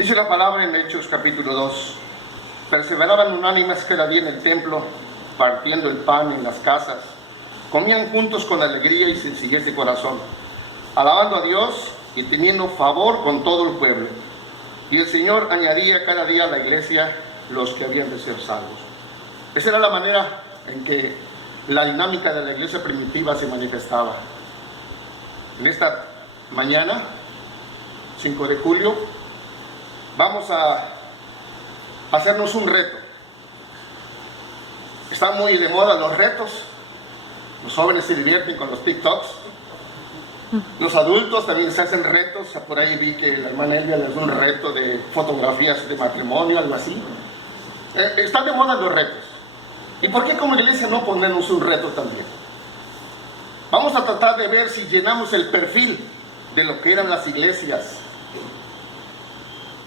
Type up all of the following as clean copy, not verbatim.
Dice la palabra en Hechos capítulo 2, perseveraban unánimes cada día en el templo, partiendo el pan en las casas, comían juntos con alegría y sencillez de corazón, alabando a Dios y teniendo favor con todo el pueblo. Y el Señor añadía cada día a la iglesia los que habían de ser salvos. Esa era la manera en que la dinámica de la iglesia primitiva se manifestaba. En esta mañana, 5 de julio, vamos a hacernos un reto. Están muy de moda los retos. Los jóvenes se divierten con los TikToks. Los adultos también se hacen retos. Por ahí vi que la hermana Elvia les dio un reto de fotografías de matrimonio, algo así. Están de moda los retos. ¿Y por qué como iglesia no ponernos un reto también? Vamos a tratar de ver si llenamos el perfil de lo que eran las iglesias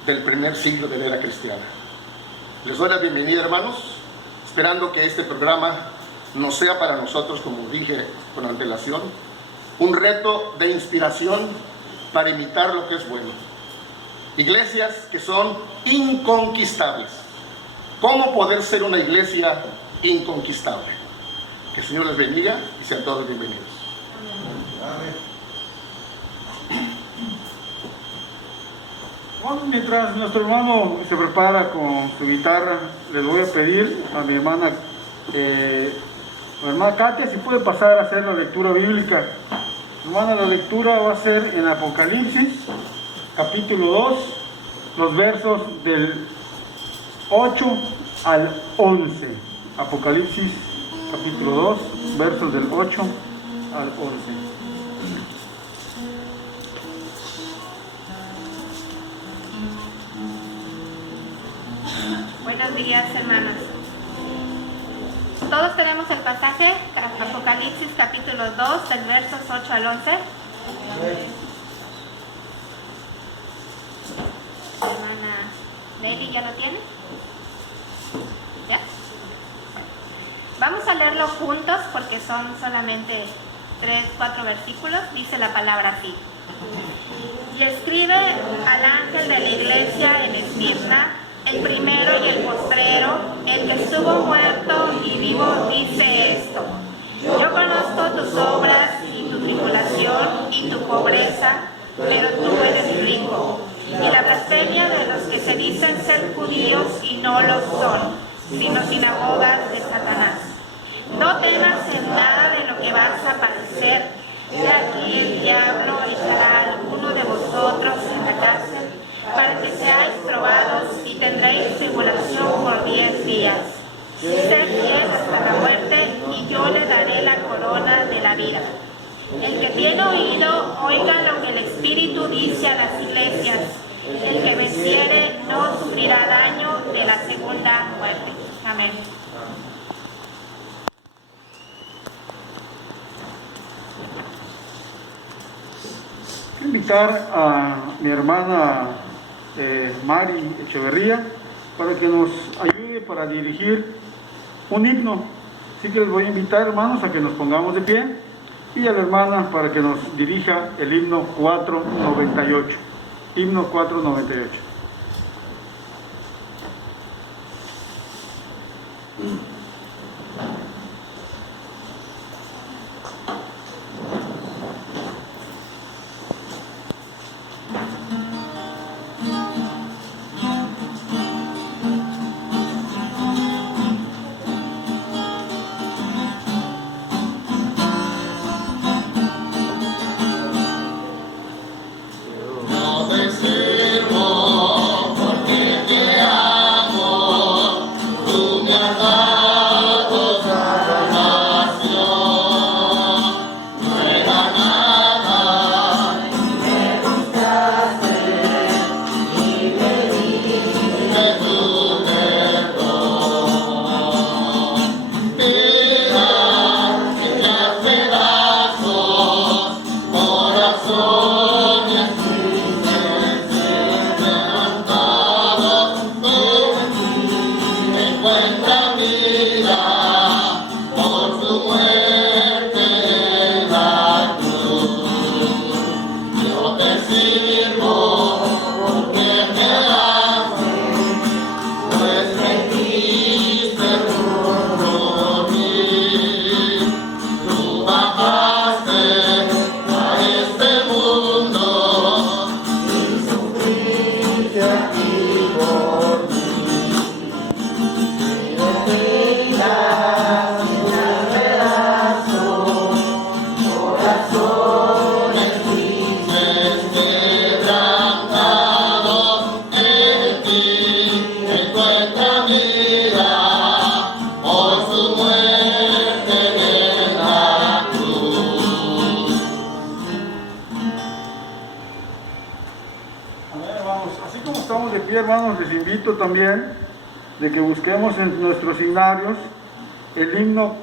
del primer siglo de la era cristiana. Les doy la bienvenida, hermanos, esperando que este programa nos sea para nosotros, como dije con antelación, un reto de inspiración para imitar lo que es bueno. Iglesias que son inconquistables. ¿Cómo poder ser una iglesia inconquistable? Que el Señor les bendiga y sean todos bienvenidos. Amén. Bueno, mientras nuestro hermano se prepara con su guitarra, les voy a pedir a mi hermana Katia si puede pasar a hacer la lectura bíblica. Hermana, la lectura va a ser en Apocalipsis, capítulo 2, los versos del 8 al 11. Apocalipsis, capítulo 2, versos del 8 al 11. Buenos días, hermanos. Todos tenemos el pasaje, Apocalipsis capítulo 2, del versos 8 al 11. Hermana Nelly, ¿ya lo tiene? ¿Ya? Vamos a leerlo juntos porque son solamente 3-4 versículos. Dice la palabra así. Y escribe al ángel de la iglesia en Esmirna, el primero y el postrero, el que estuvo muerto y vivo, dice esto: yo conozco tus obras y tu tribulación y tu pobreza, pero tú eres rico, y la blasfemia de los que se dicen ser judíos y no lo son, sino sinagogas de Satanás. No temas en nada de lo que vas a padecer. He aquí el diablo echará a alguno de vosotros en la cárcel, para que seáis probados y tendréis tribulación por 10 días. Sed fiel hasta la muerte y yo le daré la corona de la vida. El que tiene oído, oiga lo que el Espíritu dice a las iglesias. El que venciere no sufrirá daño de la segunda muerte. Amén. Quiero invitar a mi hermana Mari Echeverría para que nos ayude para dirigir un himno. Así que les voy a invitar, hermanos, a que nos pongamos de pie, y a la hermana para que nos dirija el himno 498. Himno 498. Yo te sirvo porque me estamos de pie, hermanos, les invito también de que busquemos en nuestros himnarios el himno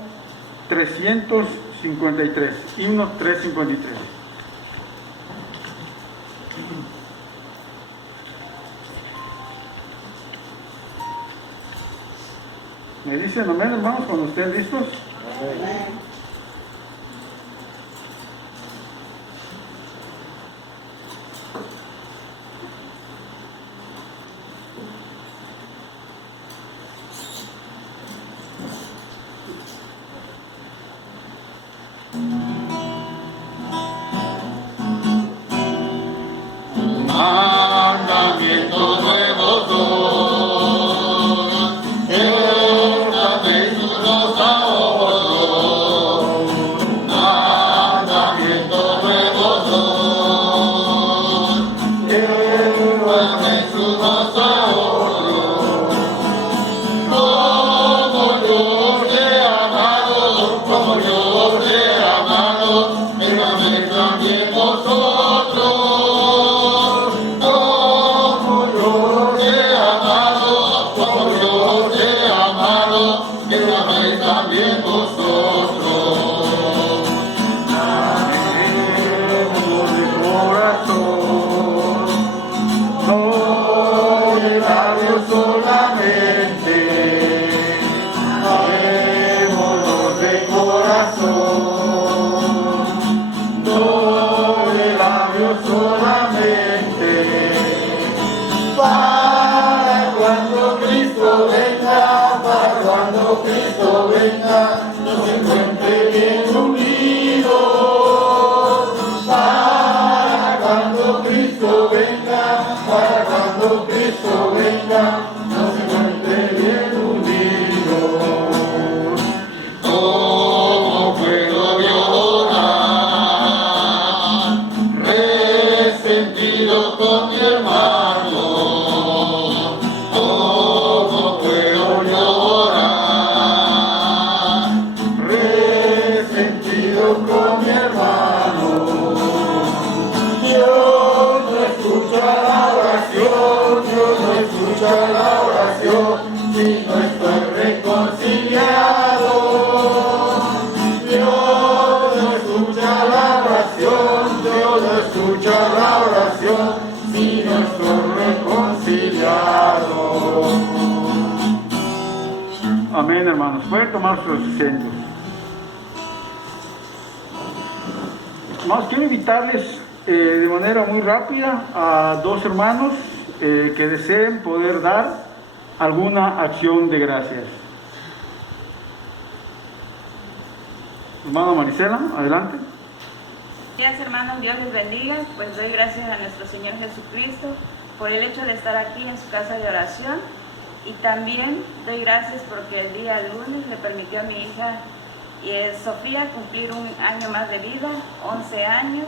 353, himno 353. ¿Me dicen amén, hermanos, cuando estén listos? Amén. Mandamiento nuevo son, él unos a otros. Mandamiento nuevo son, él unos a otros. Como yo os he amado, como yo os he amado, amad también vosotros. También vosotros, amemos de corazón, no de labios solamente, amémonos de corazón, no de labios solamente, para cuando Cristo venga, para cuando Cristo venga, nos encuentre bien unidos. Para cuando Cristo venga, para cuando Cristo venga, nos encuentre bien unidos. ¿Cómo puedo llorar? Resentido con mi hermano. ¿Cómo puedo llorar? Resentido con mi hermano. Dios no escucha la oración, Dios no escucha la oración, si no estoy reconciliado. Dios no escucha la oración, Dios no escucha la oración, si no estoy reconciliado. Amén, hermanos. Pueden tomar sus asientos. Hermanos, quiero invitarles de manera muy rápida a dos hermanos que deseen poder dar alguna acción de gracias. Hermana Marisela, adelante. Días, hermanos, Dios les bendiga. Pues doy gracias a nuestro Señor Jesucristo por el hecho de estar aquí en su casa de oración, y también doy gracias porque el día lunes le permitió a mi hija Sofía cumplir un año más de vida, 11 años,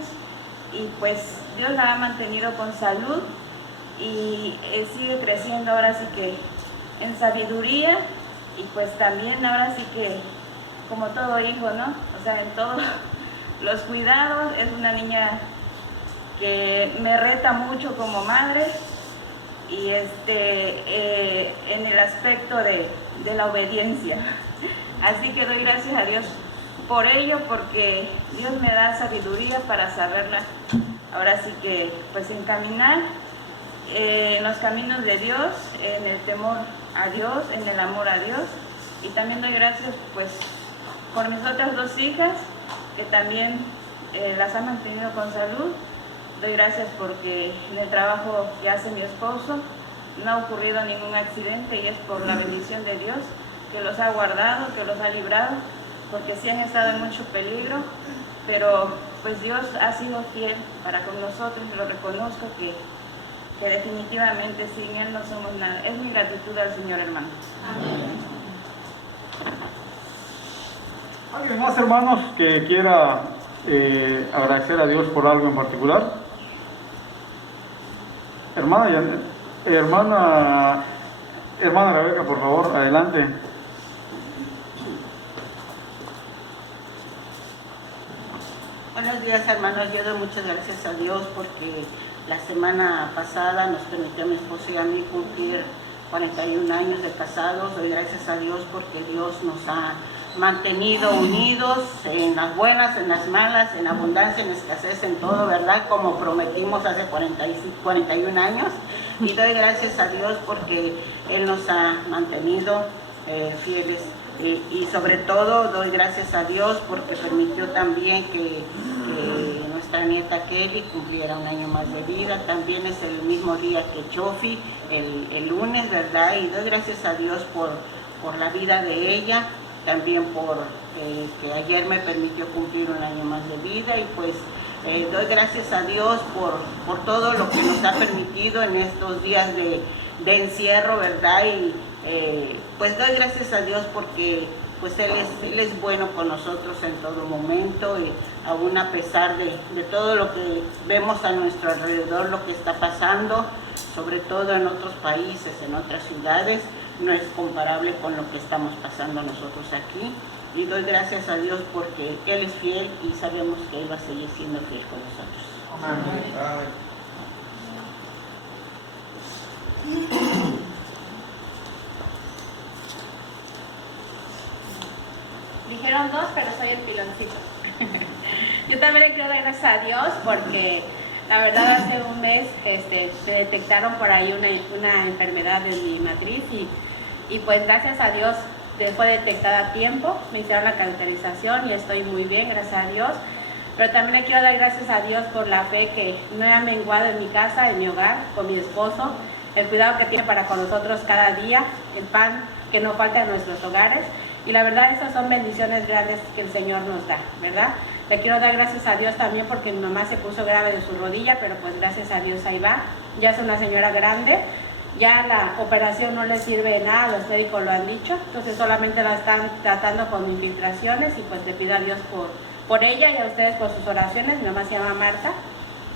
y pues Dios la ha mantenido con salud y sigue creciendo ahora sí que en sabiduría, y pues también ahora sí que como todo hijo, ¿no? O sea, en todos los cuidados. Es una niña que me reta mucho como madre, y en el aspecto de la obediencia. Así que doy gracias a Dios por ello, porque Dios me da sabiduría para saberla ahora sí que pues encaminar en los caminos de Dios, en el temor a Dios, en el amor a Dios. Y también doy gracias pues por mis otras dos hijas, que también las han mantenido con salud. Doy gracias porque en el trabajo que hace mi esposo no ha ocurrido ningún accidente, y es por la bendición de Dios que los ha guardado, que los ha librado, porque sí han estado en mucho peligro, pero pues Dios ha sido fiel para con nosotros, y lo reconozco que definitivamente sin Él no somos nada. Es mi gratitud al Señor, hermano. Amén. ¿Alguien más, hermanos, que quiera agradecer a Dios por algo en particular? Hermana Rebeca, por favor, adelante. Buenos días, hermanos. Yo doy muchas gracias a Dios porque la semana pasada nos permitió a mi esposo y a mí cumplir 41 años de casados. Doy gracias a Dios porque Dios nos ha mantenido unidos en las buenas, en las malas, en abundancia, en escasez, en todo, ¿verdad? Como prometimos hace 41 años. Y doy gracias a Dios porque Él nos ha mantenido fieles. Y sobre todo doy gracias a Dios porque permitió también que nuestra nieta Kelly cumpliera un año más de vida. También es el mismo día que Chofi, el lunes, ¿verdad? Y doy gracias a Dios por la vida de ella, también por que ayer me permitió cumplir un año más de vida. Y pues doy gracias a Dios por todo lo que nos ha permitido en estos días de encierro, ¿verdad? Y pues doy gracias a Dios porque pues Él es bueno con nosotros en todo momento, y aún a pesar de todo lo que vemos a nuestro alrededor, lo que está pasando, sobre todo en otros países, en otras ciudades, no es comparable con lo que estamos pasando nosotros aquí. Y doy gracias a Dios porque Él es fiel y sabemos que Él va a seguir siendo fiel con nosotros. Amén. Dijeron dos, pero soy el piloncito. Yo también le quiero dar gracias a Dios porque la verdad hace un mes se detectaron por ahí una enfermedad en mi matriz y pues gracias a Dios fue detectada a tiempo, me hicieron la caracterización y estoy muy bien, gracias a Dios. Pero también le quiero dar gracias a Dios por la fe que no ha menguado en mi casa, en mi hogar, con mi esposo, el cuidado que tiene para con nosotros cada día, el pan que no falta en nuestros hogares. Y la verdad, esas son bendiciones grandes que el Señor nos da, ¿verdad? Le quiero dar gracias a Dios también porque mi mamá se puso grave de su rodilla, pero pues gracias a Dios ahí va. Ya es una señora grande, ya la operación no le sirve de nada, los médicos lo han dicho, entonces solamente la están tratando con infiltraciones y pues le pido a Dios por ella y a ustedes por sus oraciones. Mi mamá se llama Marta.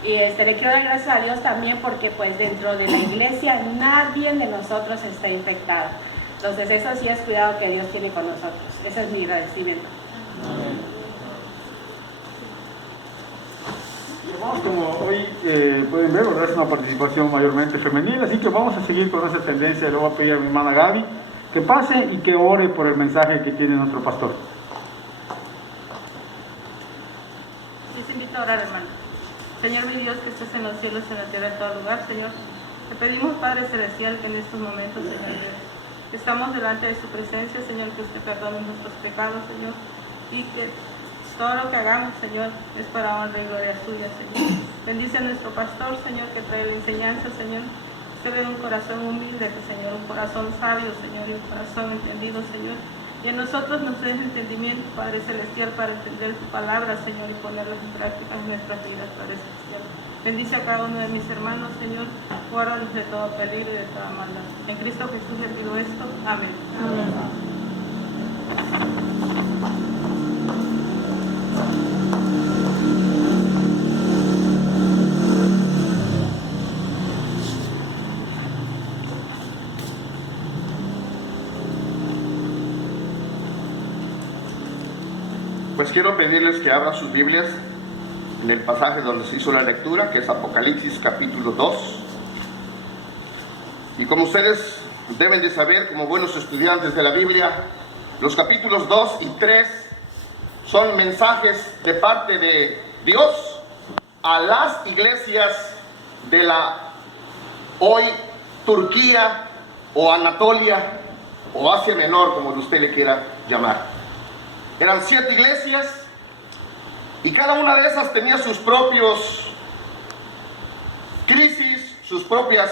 Y le quiero dar gracias a Dios también porque pues dentro de la iglesia nadie de nosotros está infectado. Entonces eso sí es cuidado que Dios tiene con nosotros. Ese es mi agradecimiento. Vamos, como hoy pueden ver, ¿verdad? Es una participación mayormente femenil, así que vamos a seguir con esa tendencia. Le voy a pedir a mi hermana Gaby que pase y que ore por el mensaje que tiene nuestro pastor. Les invito a orar, hermano. Señor mi Dios, que estés en los cielos, en la tierra, en todo lugar, Señor. Te pedimos, Padre Celestial, que en estos momentos, Señor Dios, estamos delante de su presencia, Señor, que usted perdone nuestros pecados, Señor, y que todo lo que hagamos, Señor, es para honra y gloria suya, Señor. Bendice a nuestro pastor, Señor, que trae la enseñanza, Señor. Usted ve un corazón humilde, Señor, un corazón sabio, Señor, y un corazón entendido, Señor. Y en nosotros nos des entendimiento, Padre Celestial, para entender tu palabra, Señor, y ponerlas en práctica en nuestras vidas, Padre Celestial. Bendice a cada uno de mis hermanos, Señor, guárdalos de todo peligro y de toda maldad. En Cristo Jesús le pido esto. Amén. Amén. Pues quiero pedirles que abran sus Biblias en el pasaje donde se hizo la lectura, que es Apocalipsis capítulo 2. Y como ustedes deben de saber, como buenos estudiantes de la Biblia, los capítulos 2 y 3 son mensajes de parte de Dios a las iglesias de la hoy Turquía o Anatolia o Asia Menor, como usted le quiera llamar. Eran 7 iglesias y cada una de esas tenía sus propios crisis, sus propios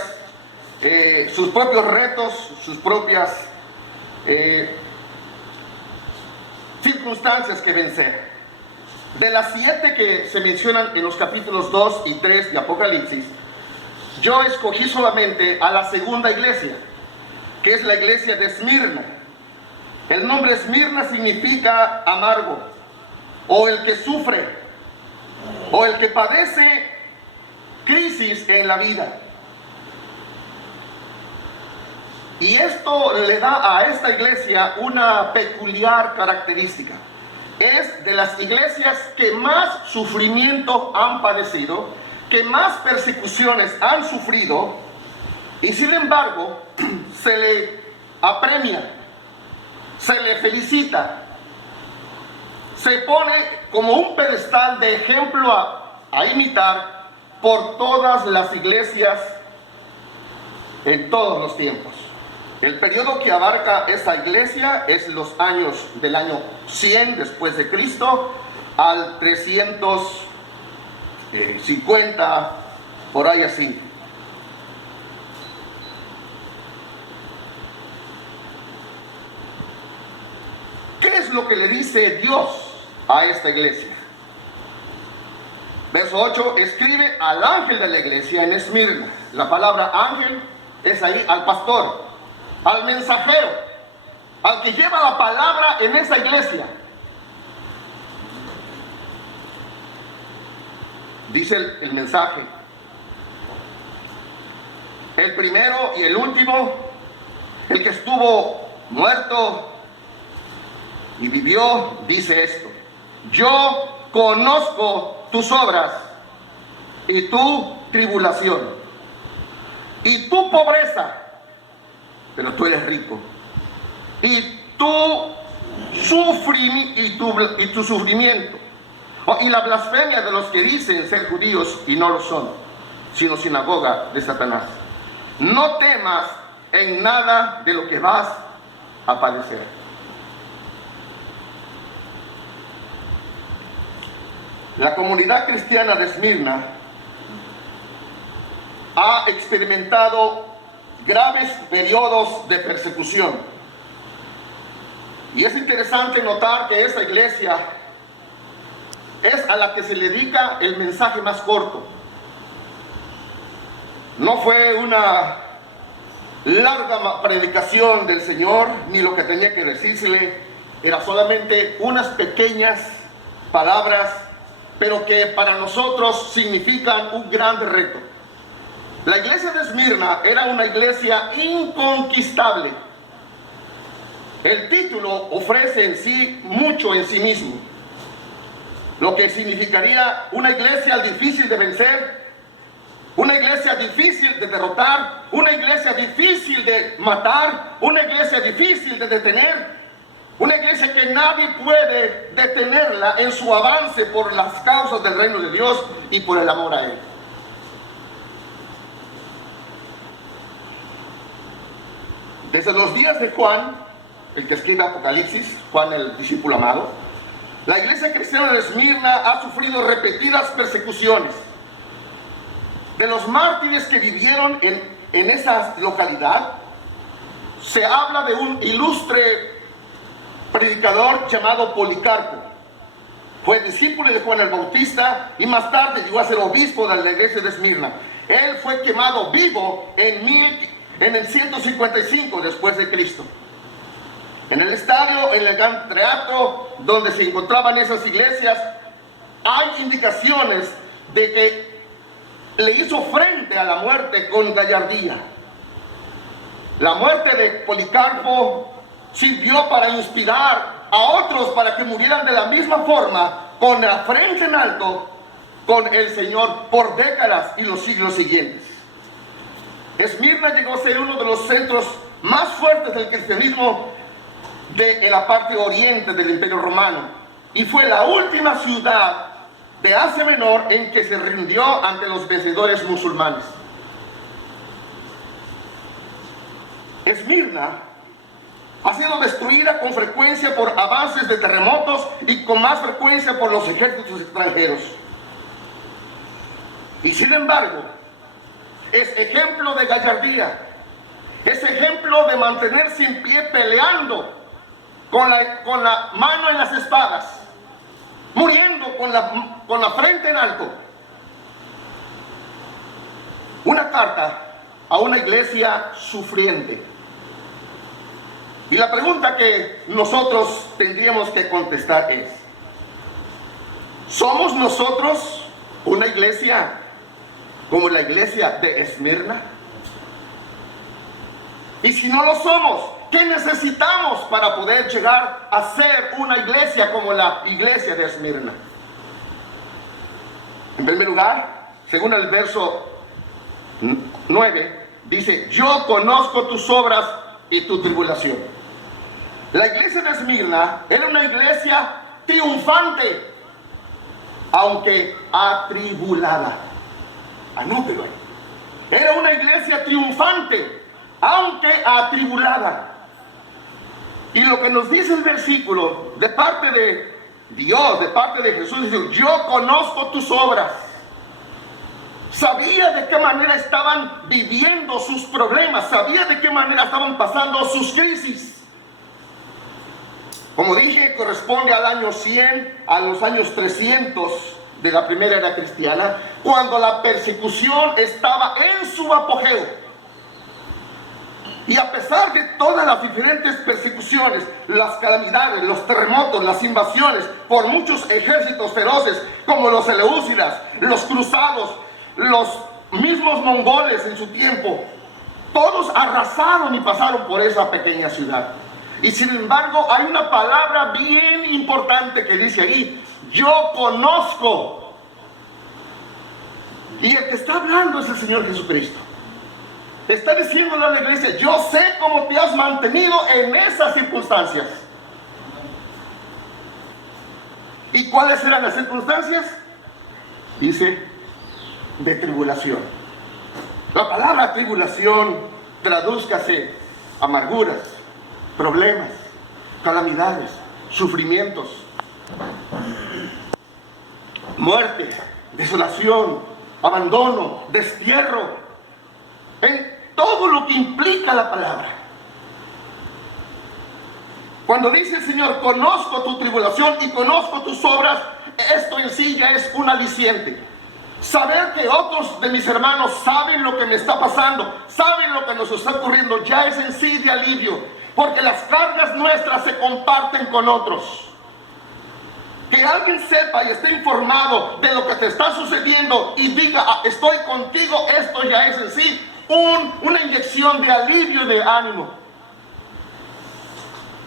retos, sus propias circunstancias que vencer. De las 7 que se mencionan en los capítulos 2 y 3 de Apocalipsis, yo escogí solamente a la segunda iglesia, que es la iglesia de Esmirna. El nombre Esmirna significa amargo, o el que sufre, o el que padece crisis en la vida. Y esto le da a esta iglesia una peculiar característica. es de las iglesias que más sufrimiento han padecido, que más persecuciones han sufrido, y sin embargo se le apremia, se le felicita, se pone como un pedestal de ejemplo a imitar por todas las iglesias en todos los tiempos. El periodo que abarca esta iglesia es los años del año 100 después de Cristo al 350, por ahí así. ¿Qué es lo que le dice Dios a esta iglesia? Verso 8, escribe al ángel de la iglesia en Esmirna. La palabra ángel es ahí al pastor, al mensajero, al que lleva la palabra en esa iglesia. Dice el mensaje, el primero y el último, el que estuvo muerto y vivió, dice esto: yo conozco tus obras y tu tribulación y tu pobreza, pero tú eres rico, y tu sufrimiento, y la blasfemia de los que dicen ser judíos y no lo son, sino sinagoga de Satanás. No temas en nada de lo que vas a padecer. La comunidad cristiana de Esmirna ha experimentado graves periodos de persecución. Y es interesante notar que esta iglesia es a la que se le dedica el mensaje más corto. No fue una larga predicación del Señor, ni lo que tenía que decírsele, era solamente unas pequeñas palabras, pero que para nosotros significan un gran reto. La iglesia de Esmirna era una iglesia inconquistable. El título ofrece en sí mucho en sí mismo, lo que significaría una iglesia difícil de vencer, una iglesia difícil de derrotar, una iglesia difícil de matar, una iglesia difícil de detener, una iglesia que nadie puede detenerla en su avance por las causas del reino de Dios y por el amor a Él. Desde los días de Juan, el que escribe Apocalipsis, Juan el discípulo amado, la iglesia cristiana de Esmirna ha sufrido repetidas persecuciones. De los mártires que vivieron en esa localidad, se habla de un ilustre predicador llamado Policarpo. Fue discípulo de Juan el Bautista y más tarde llegó a ser obispo de la iglesia de Esmirna. Él fue quemado vivo en el 155 después de Cristo. En el estadio, en el gran teatro donde se encontraban esas iglesias, hay indicaciones de que le hizo frente a la muerte con gallardía. La muerte de Policarpo sirvió para inspirar a otros para que murieran de la misma forma, con la frente en alto, con el Señor por décadas y los siglos siguientes. Esmirna llegó a ser uno de los centros más fuertes del cristianismo en la parte oriente del Imperio Romano, y fue la última ciudad de Asia Menor en que se rindió ante los vencedores musulmanes. Esmirna ha sido destruida con frecuencia por avances de terremotos y con más frecuencia por los ejércitos extranjeros. Y sin embargo, es ejemplo de gallardía, es ejemplo de mantenerse en pie peleando con la mano en las espadas, muriendo con la frente en alto. Una carta a una iglesia sufriente. Y la pregunta que nosotros tendríamos que contestar es: ¿somos nosotros una iglesia como la iglesia de Esmirna? Y si no lo somos, ¿Qué necesitamos para poder llegar a ser una iglesia como la iglesia de Esmirna? En primer lugar, según el verso 9, dice: yo conozco tus obras y tu tribulación. La iglesia de Esmirna era una iglesia triunfante, aunque atribulada. Anótelo ahí. Era una iglesia triunfante, aunque atribulada. Y lo que nos dice el versículo de parte de Dios, de parte de Jesús, dice: yo conozco tus obras. Sabía de qué manera estaban viviendo sus problemas, sabía de qué manera estaban pasando sus crisis. Como dije, corresponde al año 100, a los años 300 de la primera era cristiana, cuando la persecución estaba en su apogeo. Y a pesar de todas las diferentes persecuciones, las calamidades, los terremotos, las invasiones por muchos ejércitos feroces, como los eleúcidas, los cruzados, los mismos mongoles en su tiempo, todos arrasaron y pasaron por esa pequeña ciudad. Y sin embargo, hay una palabra bien importante que dice ahí: yo conozco. Y el que está hablando es el Señor Jesucristo. Está diciéndole a la iglesia: yo sé cómo te has mantenido en esas circunstancias. ¿Y cuáles eran las circunstancias? Dice: de tribulación. La palabra tribulación, tradúzcase amarguras, problemas, calamidades, sufrimientos, muerte, desolación, abandono, destierro, en todo lo que implica la palabra. Cuando dice el Señor: conozco tu tribulación y conozco tus obras, esto en sí ya es un aliciente. Saber que otros de mis hermanos saben lo que me está pasando, saben lo que nos está ocurriendo, ya es en sí de alivio, porque las cargas nuestras se comparten con otros. Que alguien sepa y esté informado de lo que te está sucediendo y diga: estoy contigo, esto ya es en sí una inyección de alivio y de ánimo.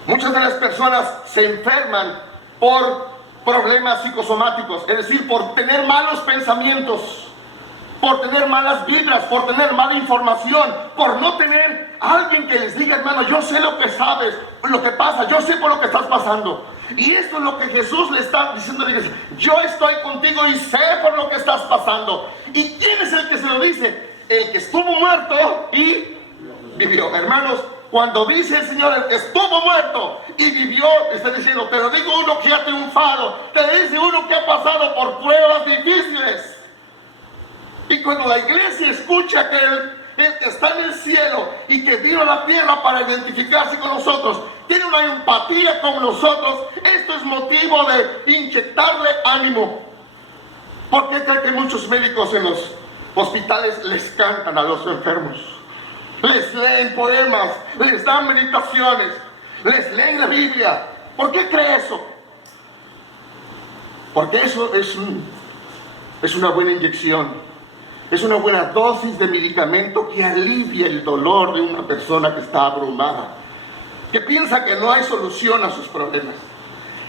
Muchas de las personas se enferman por problemas psicosomáticos, es decir, por tener malos pensamientos, por tener malas vibras, por tener mala información, por no tener alguien que les diga: hermano, yo sé lo que sabes, lo que pasa, yo sé por lo que estás pasando. Y esto es lo que Jesús le está diciendo a la iglesia: yo estoy contigo y sé por lo que estás pasando. ¿Y quién es el que se lo dice? El que estuvo muerto y vivió. Hermanos, cuando dice el Señor: el que estuvo muerto y vivió, está diciendo: te lo digo uno que ha triunfado, te dice uno que ha pasado por pruebas difíciles. Y cuando la iglesia escucha que el que está en el cielo y que vino a la tierra para identificarse con nosotros, tiene una empatía con nosotros, esto es motivo de inyectarle ánimo. ¿Por qué creen que muchos médicos en los hospitales les cantan a los enfermos? Les leen poemas, les dan meditaciones, les leen la Biblia. ¿Por qué cree eso? Porque eso es una buena inyección, es una buena dosis de medicamento que alivia el dolor de una persona que está abrumada, que piensa que no hay solución a sus problemas.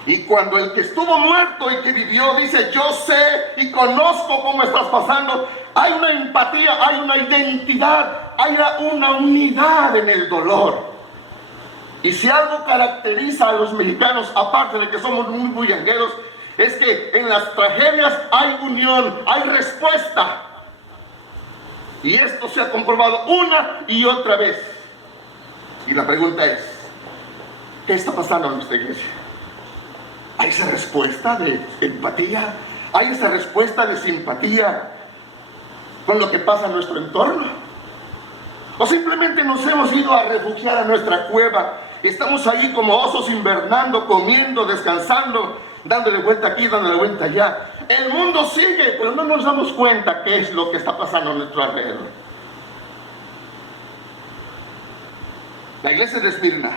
Y cuando el que estuvo muerto y que vivió dice: yo sé y conozco cómo estás pasando, hay una empatía, hay una identidad, hay una unidad en el dolor. Y si algo caracteriza a los mexicanos, aparte de que somos muy bullangueros, es que en las tragedias hay unión, hay respuesta. Y esto se ha comprobado una y otra vez. Y la pregunta es: ¿qué está pasando en nuestra iglesia? ¿Hay esa respuesta de empatía? ¿Hay esa respuesta de simpatía con lo que pasa en nuestro entorno? ¿O simplemente nos hemos ido a refugiar a nuestra cueva y estamos ahí como osos invernando, comiendo, descansando, dándole vuelta aquí, dándole vuelta allá? El mundo sigue, pero no nos damos cuenta qué es lo que está pasando a nuestro alrededor. La iglesia de Esmirna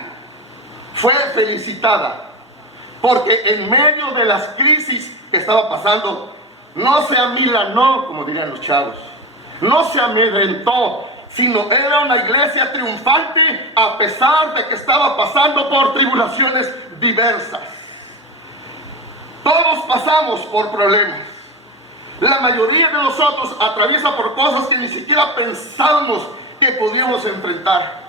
fue felicitada porque en medio de las crisis que estaba pasando, no se amilanó, como dirían los chavos, no se amedrentó, sino era una iglesia triunfante a pesar de que estaba pasando por tribulaciones diversas. Todos pasamos por problemas. La mayoría de nosotros atraviesa por cosas que ni siquiera pensábamos que podíamos enfrentar.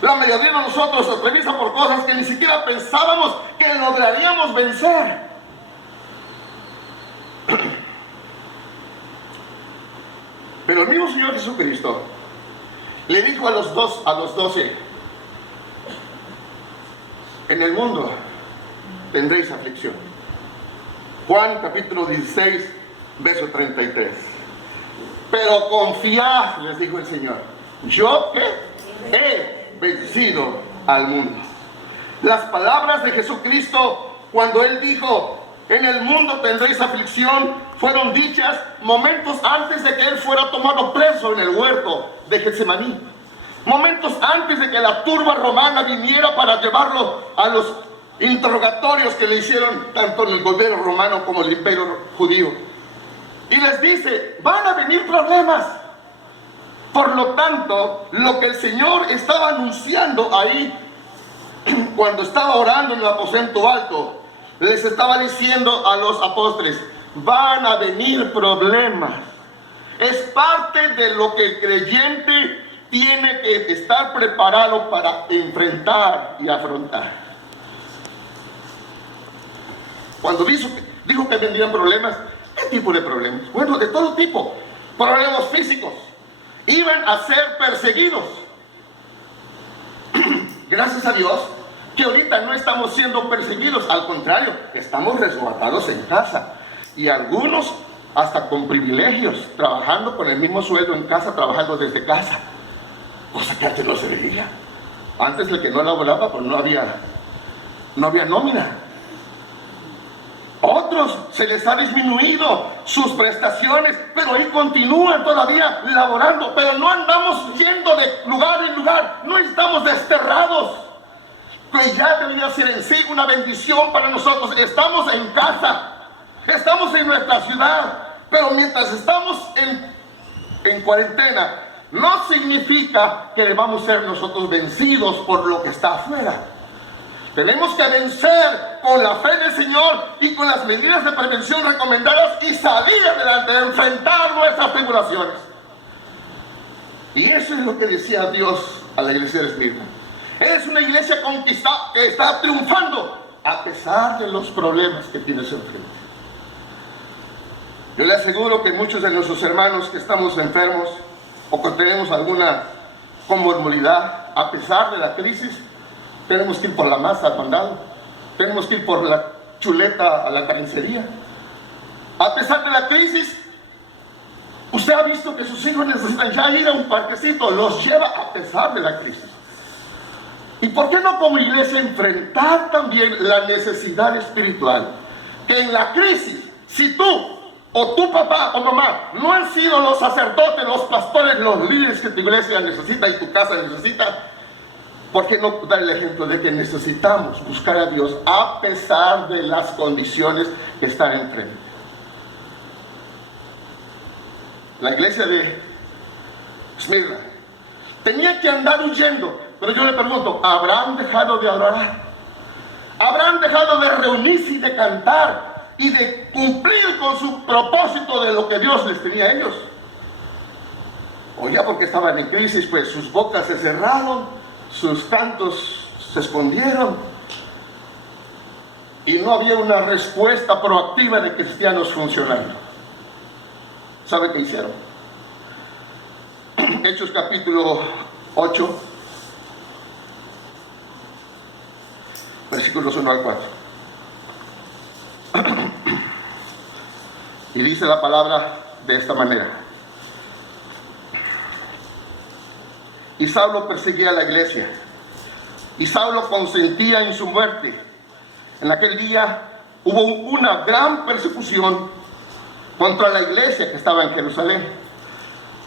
La mayoría de nosotros atraviesa por cosas que ni siquiera pensábamos que lograríamos vencer. Pero el mismo Señor Jesucristo le dijo a los 12, en el mundo tendréis aflicción. Juan capítulo 16, verso 33. Pero confiad, les dijo el Señor, yo he vencido al mundo. Las palabras de Jesucristo cuando Él dijo, en el mundo tendréis aflicción, fueron dichas momentos antes de que Él fuera tomado preso en el huerto de Getsemaní. Momentos antes de que la turba romana viniera para llevarlo a los interrogatorios que le hicieron tanto en el gobierno romano como el imperio judío. Y les dice, van a venir problemas. Por lo tanto, lo que el Señor estaba anunciando ahí, cuando estaba orando en el aposento alto, les estaba diciendo a los apóstoles, van a venir problemas. Es parte de lo que el creyente tiene que estar preparado para enfrentar y afrontar. Cuando dijo que vendrían problemas, ¿qué tipo de problemas? Bueno, de todo tipo. Problemas físicos. Iban a ser perseguidos. Gracias a Dios que ahorita no estamos siendo perseguidos, al contrario, estamos resguardados en casa. Y algunos hasta con privilegios, trabajando con el mismo sueldo en casa, trabajando desde casa. Cosa que antes no se veía. Antes el que no laboraba, pues no había nómina. Otros se les ha disminuido sus prestaciones, pero ahí continúan todavía laborando. Pero no andamos yendo de lugar en lugar, no estamos desterrados, que ya debería ser en sí una bendición para nosotros. Estamos en casa, estamos en nuestra ciudad, pero mientras estamos en cuarentena, no significa que debamos ser nosotros vencidos por lo que está afuera. Tenemos que vencer con la fe del Señor y con las medidas de prevención recomendadas y salir adelante, enfrentar nuestras tribulaciones. Y eso es lo que decía Dios a la iglesia de Esmirna. Es una iglesia conquistada que está triunfando a pesar de los problemas que tienes enfrente. Yo le aseguro que muchos de nuestros hermanos que estamos enfermos o que tenemos alguna comorbilidad, a pesar de la crisis, tenemos que ir por la masa al mandado, tenemos que ir por la chuleta a la carnicería. A pesar de la crisis, usted ha visto que sus hijos necesitan ya ir a un parquecito, los lleva a pesar de la crisis. ¿Y por qué no como iglesia enfrentar también la necesidad espiritual? Que en la crisis, si tú o tu papá o mamá no han sido los sacerdotes, los pastores, los líderes que tu iglesia necesita y tu casa necesita, ¿por qué no dar el ejemplo de que necesitamos buscar a Dios a pesar de las condiciones que están enfrente? La iglesia de Esmirna tenía que andar huyendo, pero yo le pregunto, ¿habrán dejado de adorar? ¿Habrán dejado de reunirse y de cantar y de cumplir con su propósito de lo que Dios les tenía a ellos? O ya porque estaban en crisis, pues sus bocas se cerraron, sus cantos se escondieron y no había una respuesta proactiva de cristianos funcionando. ¿Sabe qué hicieron? Hechos capítulo 8, versículos 1 al 4. Y dice la palabra de esta manera: y Saulo perseguía a la iglesia, y Saulo consentía en su muerte. En aquel día hubo una gran persecución contra la iglesia que estaba en Jerusalén,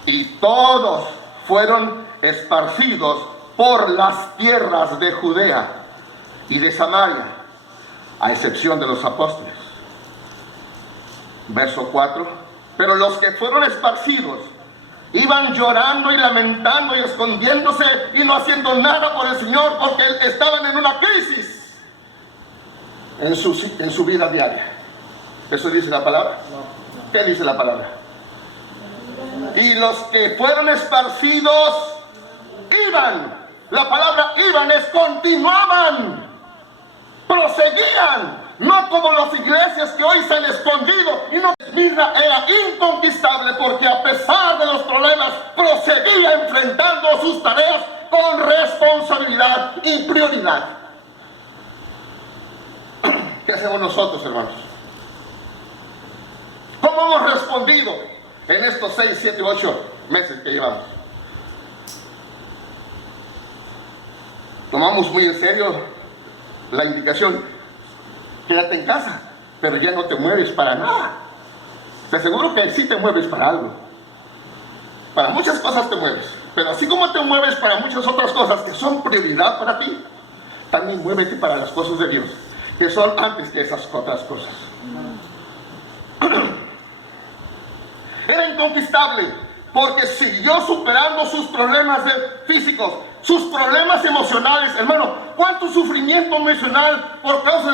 y todos fueron esparcidos por las tierras de Judea y de Samaria, a excepción de los apóstoles. Verso 4: pero los que fueron esparcidos Iban llorando y lamentando y escondiéndose y no haciendo nada por el Señor porque estaban en una crisis en su vida diaria. ¿Eso dice la palabra? ¿Qué dice la palabra? Y los que fueron esparcidos iban. La palabra iban es continuaban, proseguían. No como las iglesias que hoy se han escondido. Y no, Esmirna era inconquistable porque a pesar de los problemas proseguía enfrentando sus tareas con responsabilidad y prioridad. ¿Qué hacemos nosotros, hermanos? ¿Cómo hemos respondido en estos 6, 7, 8 meses que llevamos? Tomamos muy en serio la indicación: quédate en casa, pero ya no te mueves para nada. Te aseguro que sí te mueves para algo. Para muchas cosas te mueves, pero así como te mueves para muchas otras cosas que son prioridad para ti, también muévete para las cosas de Dios, que son antes que esas otras cosas. Era inconquistable porque siguió superando sus problemas físicos, sus problemas emocionales. Hermano, ¿cuánto sufrimiento emocional por causa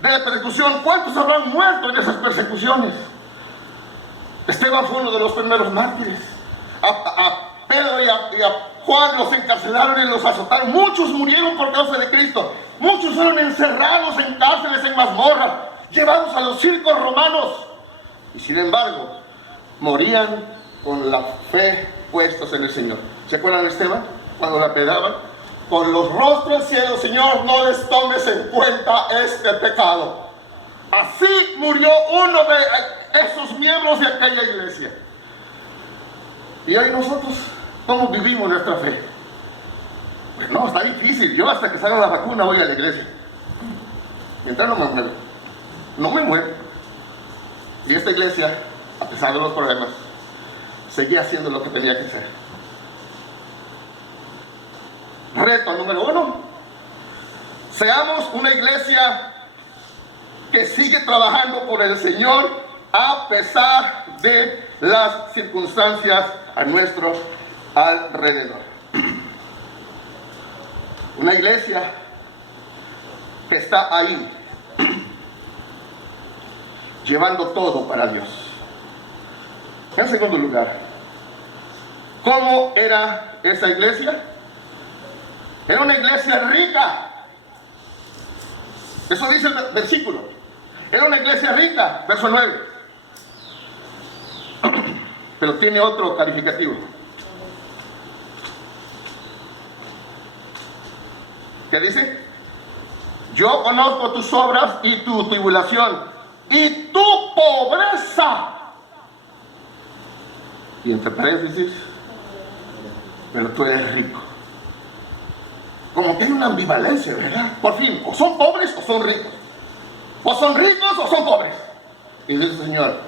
de la persecución? ¿Cuántos habrán muerto en esas persecuciones? Esteban fue uno de los primeros mártires. A Pedro y a Juan los encarcelaron y los azotaron. Muchos murieron por causa de Cristo. Muchos fueron encerrados en cárceles, en mazmorras, llevados a los circos romanos. Y sin embargo, morían con la fe puestos en el Señor. ¿Se acuerdan de Esteban? Cuando la pedaban, con los rostros al cielo: Señor, no les tomes en cuenta este pecado. Así murió uno de esos miembros de aquella iglesia. Y hoy nosotros, ¿cómo vivimos nuestra fe? Pues no, está difícil. Yo hasta que salga la vacuna voy a la iglesia. Mientras no me muevo. No me muevo. Y esta iglesia, a pesar de los problemas, seguía haciendo lo que tenía que hacer. Reto número 1: seamos una iglesia que sigue trabajando por el Señor a pesar de las circunstancias a nuestro alrededor. Una iglesia que está ahí llevando todo para Dios. En segundo lugar, ¿cómo era esa iglesia? Era una iglesia rica. Eso dice el versículo. Era una iglesia rica, verso 9. Pero tiene otro calificativo. ¿Qué dice? Yo conozco tus obras y tu tribulación y tu pobreza. Y entre paréntesis, pero tú eres rico. Como que hay una ambivalencia, ¿verdad? Por fin, o son pobres o son ricos. O son ricos o son pobres. Y dice el Señor,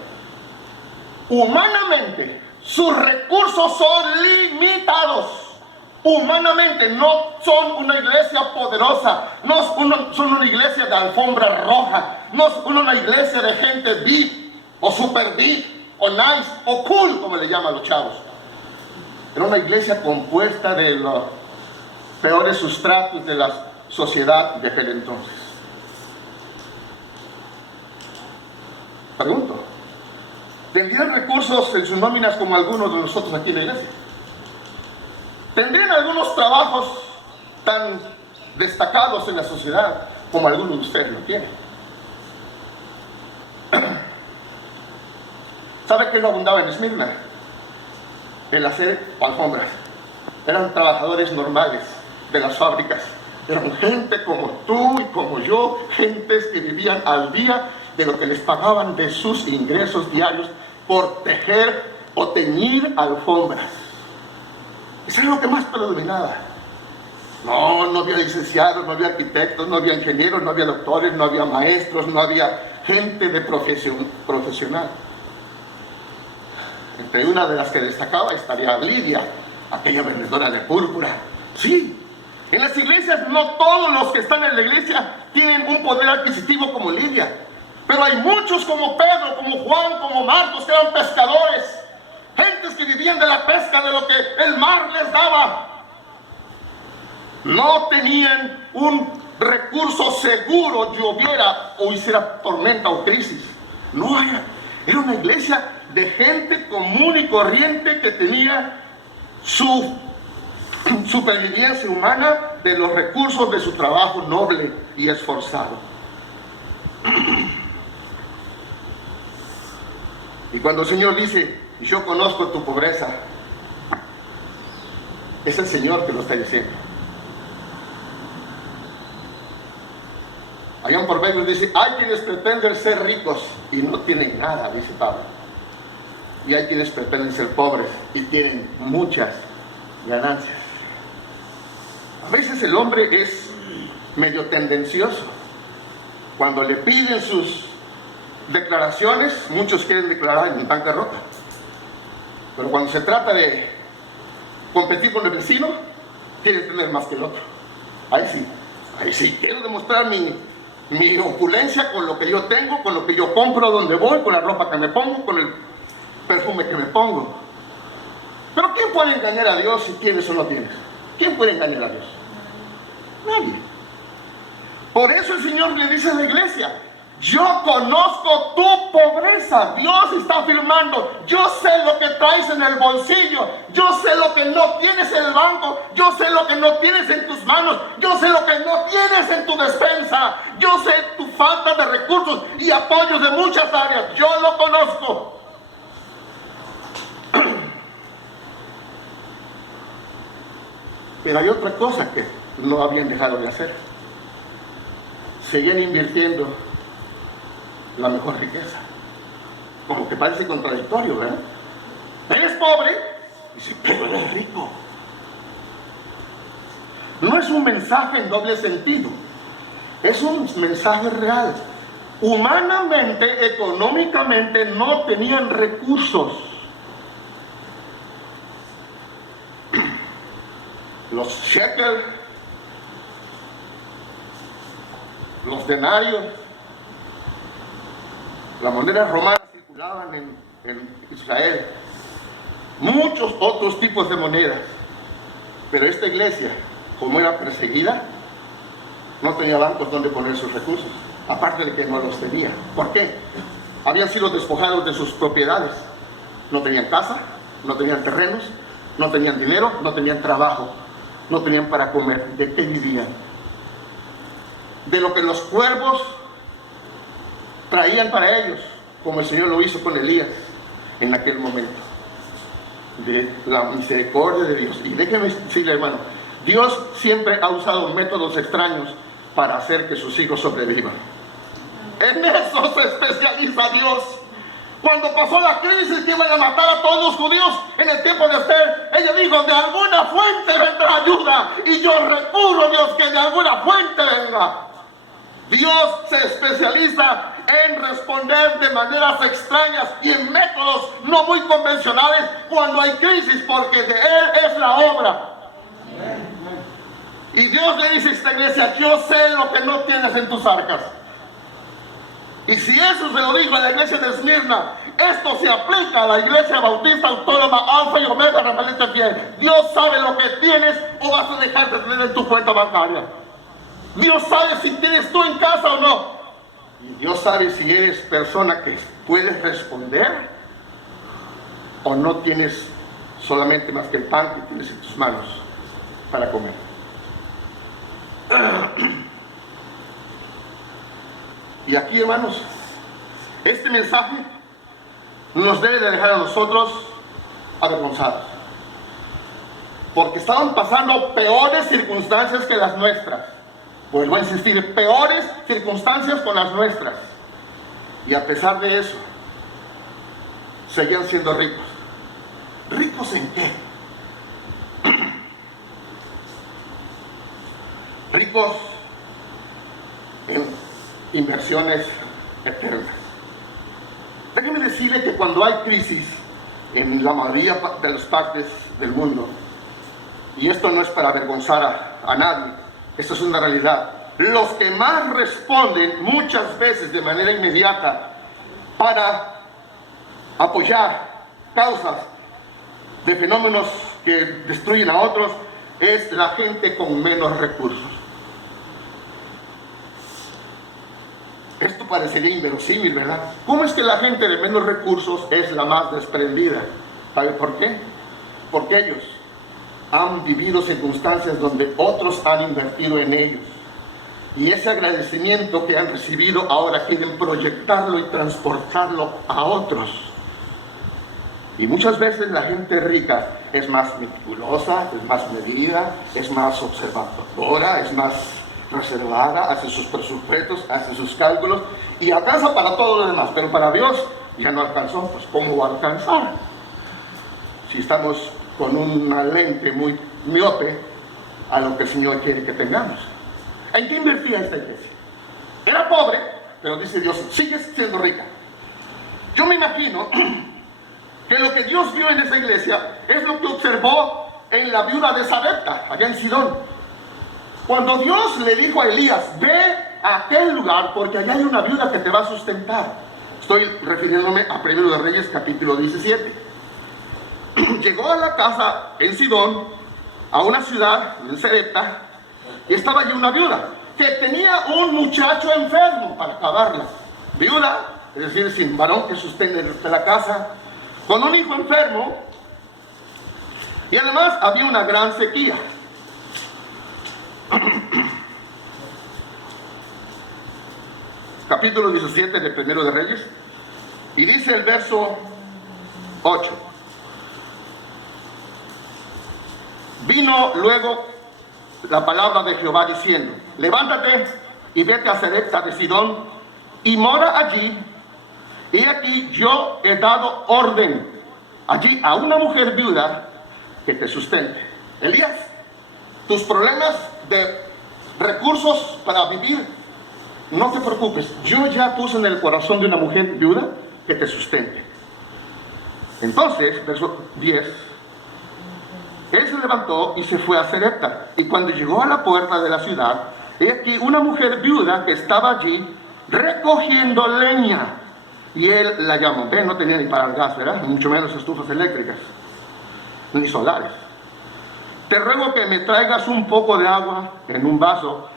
humanamente sus recursos son limitados. Humanamente no son una iglesia poderosa, no son una iglesia de alfombra roja, no son una iglesia de gente VIP o super VIP o nice o cool, como le llaman los chavos. Era una iglesia compuesta de los peores sustratos de la sociedad de aquel entonces. Pregunto, ¿tendrían recursos en sus nóminas como algunos de nosotros aquí en la iglesia? ¿Tendrían algunos trabajos tan destacados en la sociedad como algunos de ustedes lo tienen? ¿Sabe qué no abundaba en Esmirna? El hacer alfombras. Eran trabajadores normales de las fábricas. Eran gente como tú y como yo, gentes que vivían al día de lo que les pagaban de sus ingresos diarios por tejer o teñir alfombras. Eso era lo que más predominaba. No había licenciados, no había arquitectos, no había ingenieros, no había doctores, no había maestros, no había gente de profesional. Entre una de las que destacaba estaría Lidia, aquella vendedora de púrpura. Sí, en las iglesias no todos los que están en la iglesia tienen un poder adquisitivo como Lidia. Pero hay muchos como Pedro, como Juan, como Marcos, que eran pescadores, gentes que vivían de la pesca, de lo que el mar les daba. No tenían un recurso seguro, lloviera o hiciera tormenta o crisis. No era una iglesia de gente común y corriente que tenía su supervivencia humana de los recursos de su trabajo noble y esforzado. Y cuando el Señor dice, yo conozco tu pobreza, es el Señor que lo está diciendo. Allá en Proverbios dice, hay quienes pretenden ser ricos y no tienen nada, dice Pablo. Y hay quienes pretenden ser pobres y tienen muchas ganancias. A veces el hombre es medio tendencioso. Cuando le piden sus declaraciones, muchos quieren declarar en bancarrota. Pero cuando se trata de competir con el vecino, quiere tener más que el otro. Ahí sí, quiero demostrar mi opulencia con lo que yo tengo, con lo que yo compro, donde voy, con la ropa que me pongo, con el perfume que me pongo. Pero ¿quién puede engañar a Dios si tienes o no tienes? ¿Quién puede engañar a Dios? Nadie. Por eso el Señor le dice a la iglesia, yo conozco tu pobreza. Dios está afirmando, yo sé lo que traes en el bolsillo, yo sé lo que no tienes en el banco, yo sé lo que no tienes en tus manos, yo sé lo que no tienes en tu despensa, yo sé tu falta de recursos y apoyos de muchas áreas, yo lo conozco. Pero hay otra cosa que no habían dejado de hacer. Seguían invirtiendo la mejor riqueza. Como que parece contradictorio, ¿verdad? Eres pobre, dice, pero eres rico. No es un mensaje en doble sentido, es un mensaje real. Humanamente, económicamente, no tenían recursos. Los shekels, los denarios, las monedas romanas circulaban en Israel, muchos otros tipos de monedas, pero esta iglesia, como era perseguida, no tenía bancos donde poner sus recursos, aparte de que no los tenía. ¿Por qué? Habían sido despojados de sus propiedades, no tenían casa, no tenían terrenos, no tenían dinero, no tenían trabajo, no tenían para comer. ¿De qué vivían? De lo que los cuervos traían para ellos, como el Señor lo hizo con Elías en aquel momento, de la misericordia de Dios. Y déjeme decirle, hermano, Dios siempre ha usado métodos extraños para hacer que sus hijos sobrevivan. En eso se especializa Dios. Cuando pasó la crisis que iban a matar a todos los judíos en el tiempo de Esther, ella dijo, de alguna fuente vendrá ayuda, y yo recurro a Dios que de alguna fuente venga. Dios se especializa en responder de maneras extrañas y en métodos no muy convencionales cuando hay crisis, porque de Él es la obra. Y Dios le dice a esta iglesia, yo sé lo que no tienes en tus arcas. Y si eso se lo dijo a la iglesia de Esmirna, esto se aplica a la iglesia bautista autónoma Alfa y Omega Remanente Fiel. Dios sabe lo que tienes o vas a dejar de tener en tu cuenta bancaria. Dios sabe si tienes tú en casa o no. Y Dios sabe si eres persona que puedes responder o no tienes solamente más que el pan que tienes en tus manos para comer. Y aquí, hermanos, este mensaje nos debe de dejar a nosotros avergonzados, porque estaban pasando peores circunstancias que las nuestras. Vuelvo a insistir, peores circunstancias con las nuestras, y a pesar de eso seguían siendo ricos. ¿Ricos en qué? Ricos en inversiones eternas. Déjeme decirle que cuando hay crisis en la mayoría de las partes del mundo, y esto no es para avergonzar a nadie, esto es una realidad, los que más responden muchas veces de manera inmediata para apoyar causas de fenómenos que destruyen a otros es la gente con menos recursos. Esto parecería inverosímil, ¿verdad? ¿Cómo es que la gente de menos recursos es la más desprendida? ¿Sabe por qué? Porque ellos han vivido circunstancias donde otros han invertido en ellos. Y ese agradecimiento que han recibido ahora quieren proyectarlo y transportarlo a otros. Y muchas veces la gente rica es más meticulosa, es más medida, es más observadora, es más reservada, hace sus presupuestos, hace sus cálculos y alcanza para todo lo demás. Pero para Dios ya no alcanzó, pues ¿cómo va a alcanzar? Si estamos con una lente muy miope a lo que el Señor quiere que tengamos. ¿En qué invertía esta iglesia? Era pobre, pero dice Dios, sigue siendo rica. Yo me imagino que lo que Dios vio en esa iglesia es lo que observó en la viuda de Sarepta, allá en Sidón. Cuando Dios le dijo a Elías, ve a aquel lugar porque allá hay una viuda que te va a sustentar. Estoy refiriéndome a 1 de Reyes, capítulo 17. Llegó a la casa en Sidón, a una ciudad, en Sarepta, y estaba allí una viuda que tenía un muchacho enfermo para acabarla. Viuda, es decir, sin varón que sustente la casa, con un hijo enfermo, y además había una gran sequía. Capítulo 17 de 1 de Reyes, y dice el verso 8. Vino luego la palabra de Jehová diciendo, levántate y vete a Sarepta de Sidón y mora allí. Y aquí yo he dado orden allí a una mujer viuda que te sustente. Elías, tus problemas de recursos para vivir, no te preocupes. Yo ya puse en el corazón de una mujer viuda que te sustente. Entonces, verso 10. Él se levantó y se fue a Sarepta. Y cuando llegó a la puerta de la ciudad, he aquí una mujer viuda que estaba allí recogiendo leña. Y él la llamó. Ven, no tenía ni para el gas, ¿verdad? Mucho menos estufas eléctricas, ni solares. Te ruego que me traigas un poco de agua en un vaso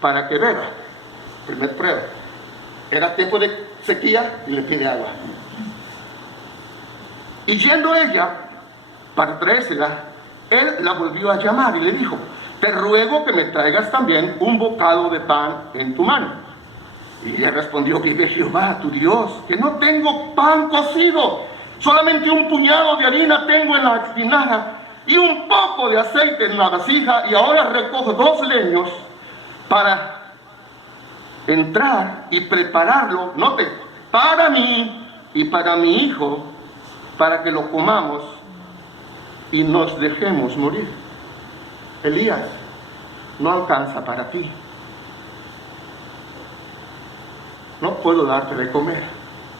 para que beba. Primer prueba. Era tiempo de sequía y le pide agua. Y yendo ella para traérsela, él la volvió a llamar y le dijo, te ruego que me traigas también un bocado de pan en tu mano. Y ella respondió, vive Jehová, tu Dios, que no tengo pan cocido, solamente un puñado de harina tengo en la tinaja y un poco de aceite en la vasija, y ahora recojo 2 leños para entrar y prepararlo, note, para mí y para mi hijo, para que lo comamos y nos dejemos morir. Elías, no alcanza para ti. No puedo darte de comer.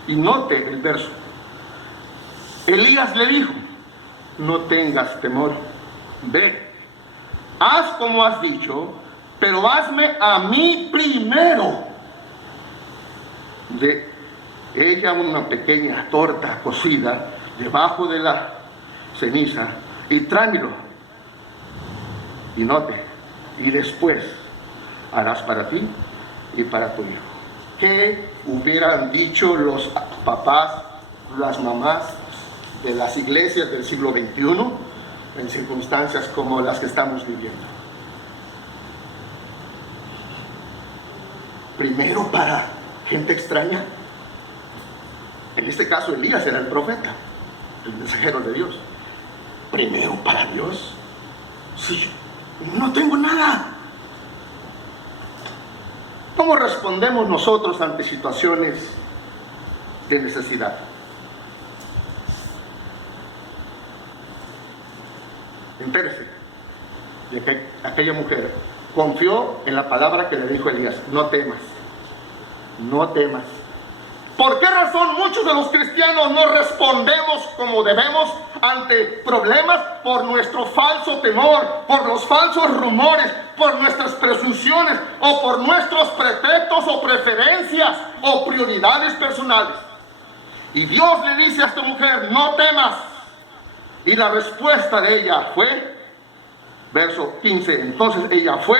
Y note el verso. Elías le dijo, no tengas temor, ve, haz como has dicho, pero hazme a mí primero de ella una pequeña torta cocida debajo de la ceniza y tráemelo. Y note, y después harás para ti y para tu hijo. ¿Qué hubieran dicho los papás, las mamás de las iglesias del siglo XXI en circunstancias como las que estamos viviendo? Primero para gente extraña. En este caso Elías era el profeta, el mensajero de Dios. Primero para Dios. Sí, no tengo nada. ¿Cómo respondemos nosotros ante situaciones de necesidad? Entérese de que aquella mujer confió en la palabra que le dijo Elías, no temas, no temas. ¿Por qué razón muchos de los cristianos no respondemos como debemos ante problemas? Por nuestro falso temor, por los falsos rumores, por nuestras presunciones o por nuestros pretextos o preferencias o prioridades personales. Y Dios le dice a esta mujer, no temas. Y la respuesta de ella fue, verso 15, entonces ella fue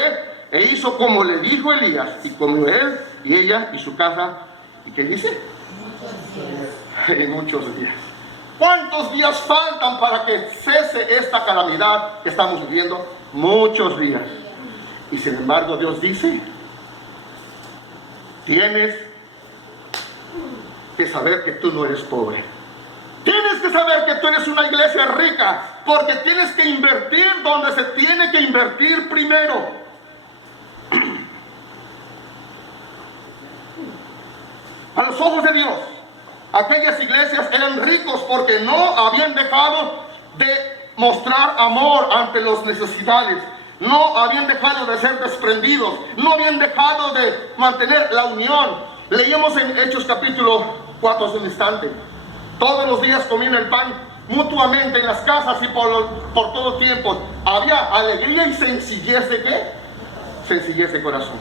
e hizo como le dijo Elías, y comió él y ella y su casa. ¿Y qué dice? Muchos días. ¿Cuántos días faltan para que cese esta calamidad que estamos viviendo? Muchos días. Y sin embargo Dios dice, tienes que saber que tú no eres pobre. Tienes que saber que tú eres una iglesia rica, porque tienes que invertir donde se tiene que invertir primero. A los ojos de Dios, aquellas iglesias eran ricos porque no habían dejado de mostrar amor ante los necesitados, no habían dejado de ser desprendidos, no habían dejado de mantener la unión. Leíamos en Hechos capítulo 4 hace un instante. Todos los días comían el pan mutuamente en las casas y por todo tiempo. Había alegría y sencillez de ¿qué? Sencillez de corazón.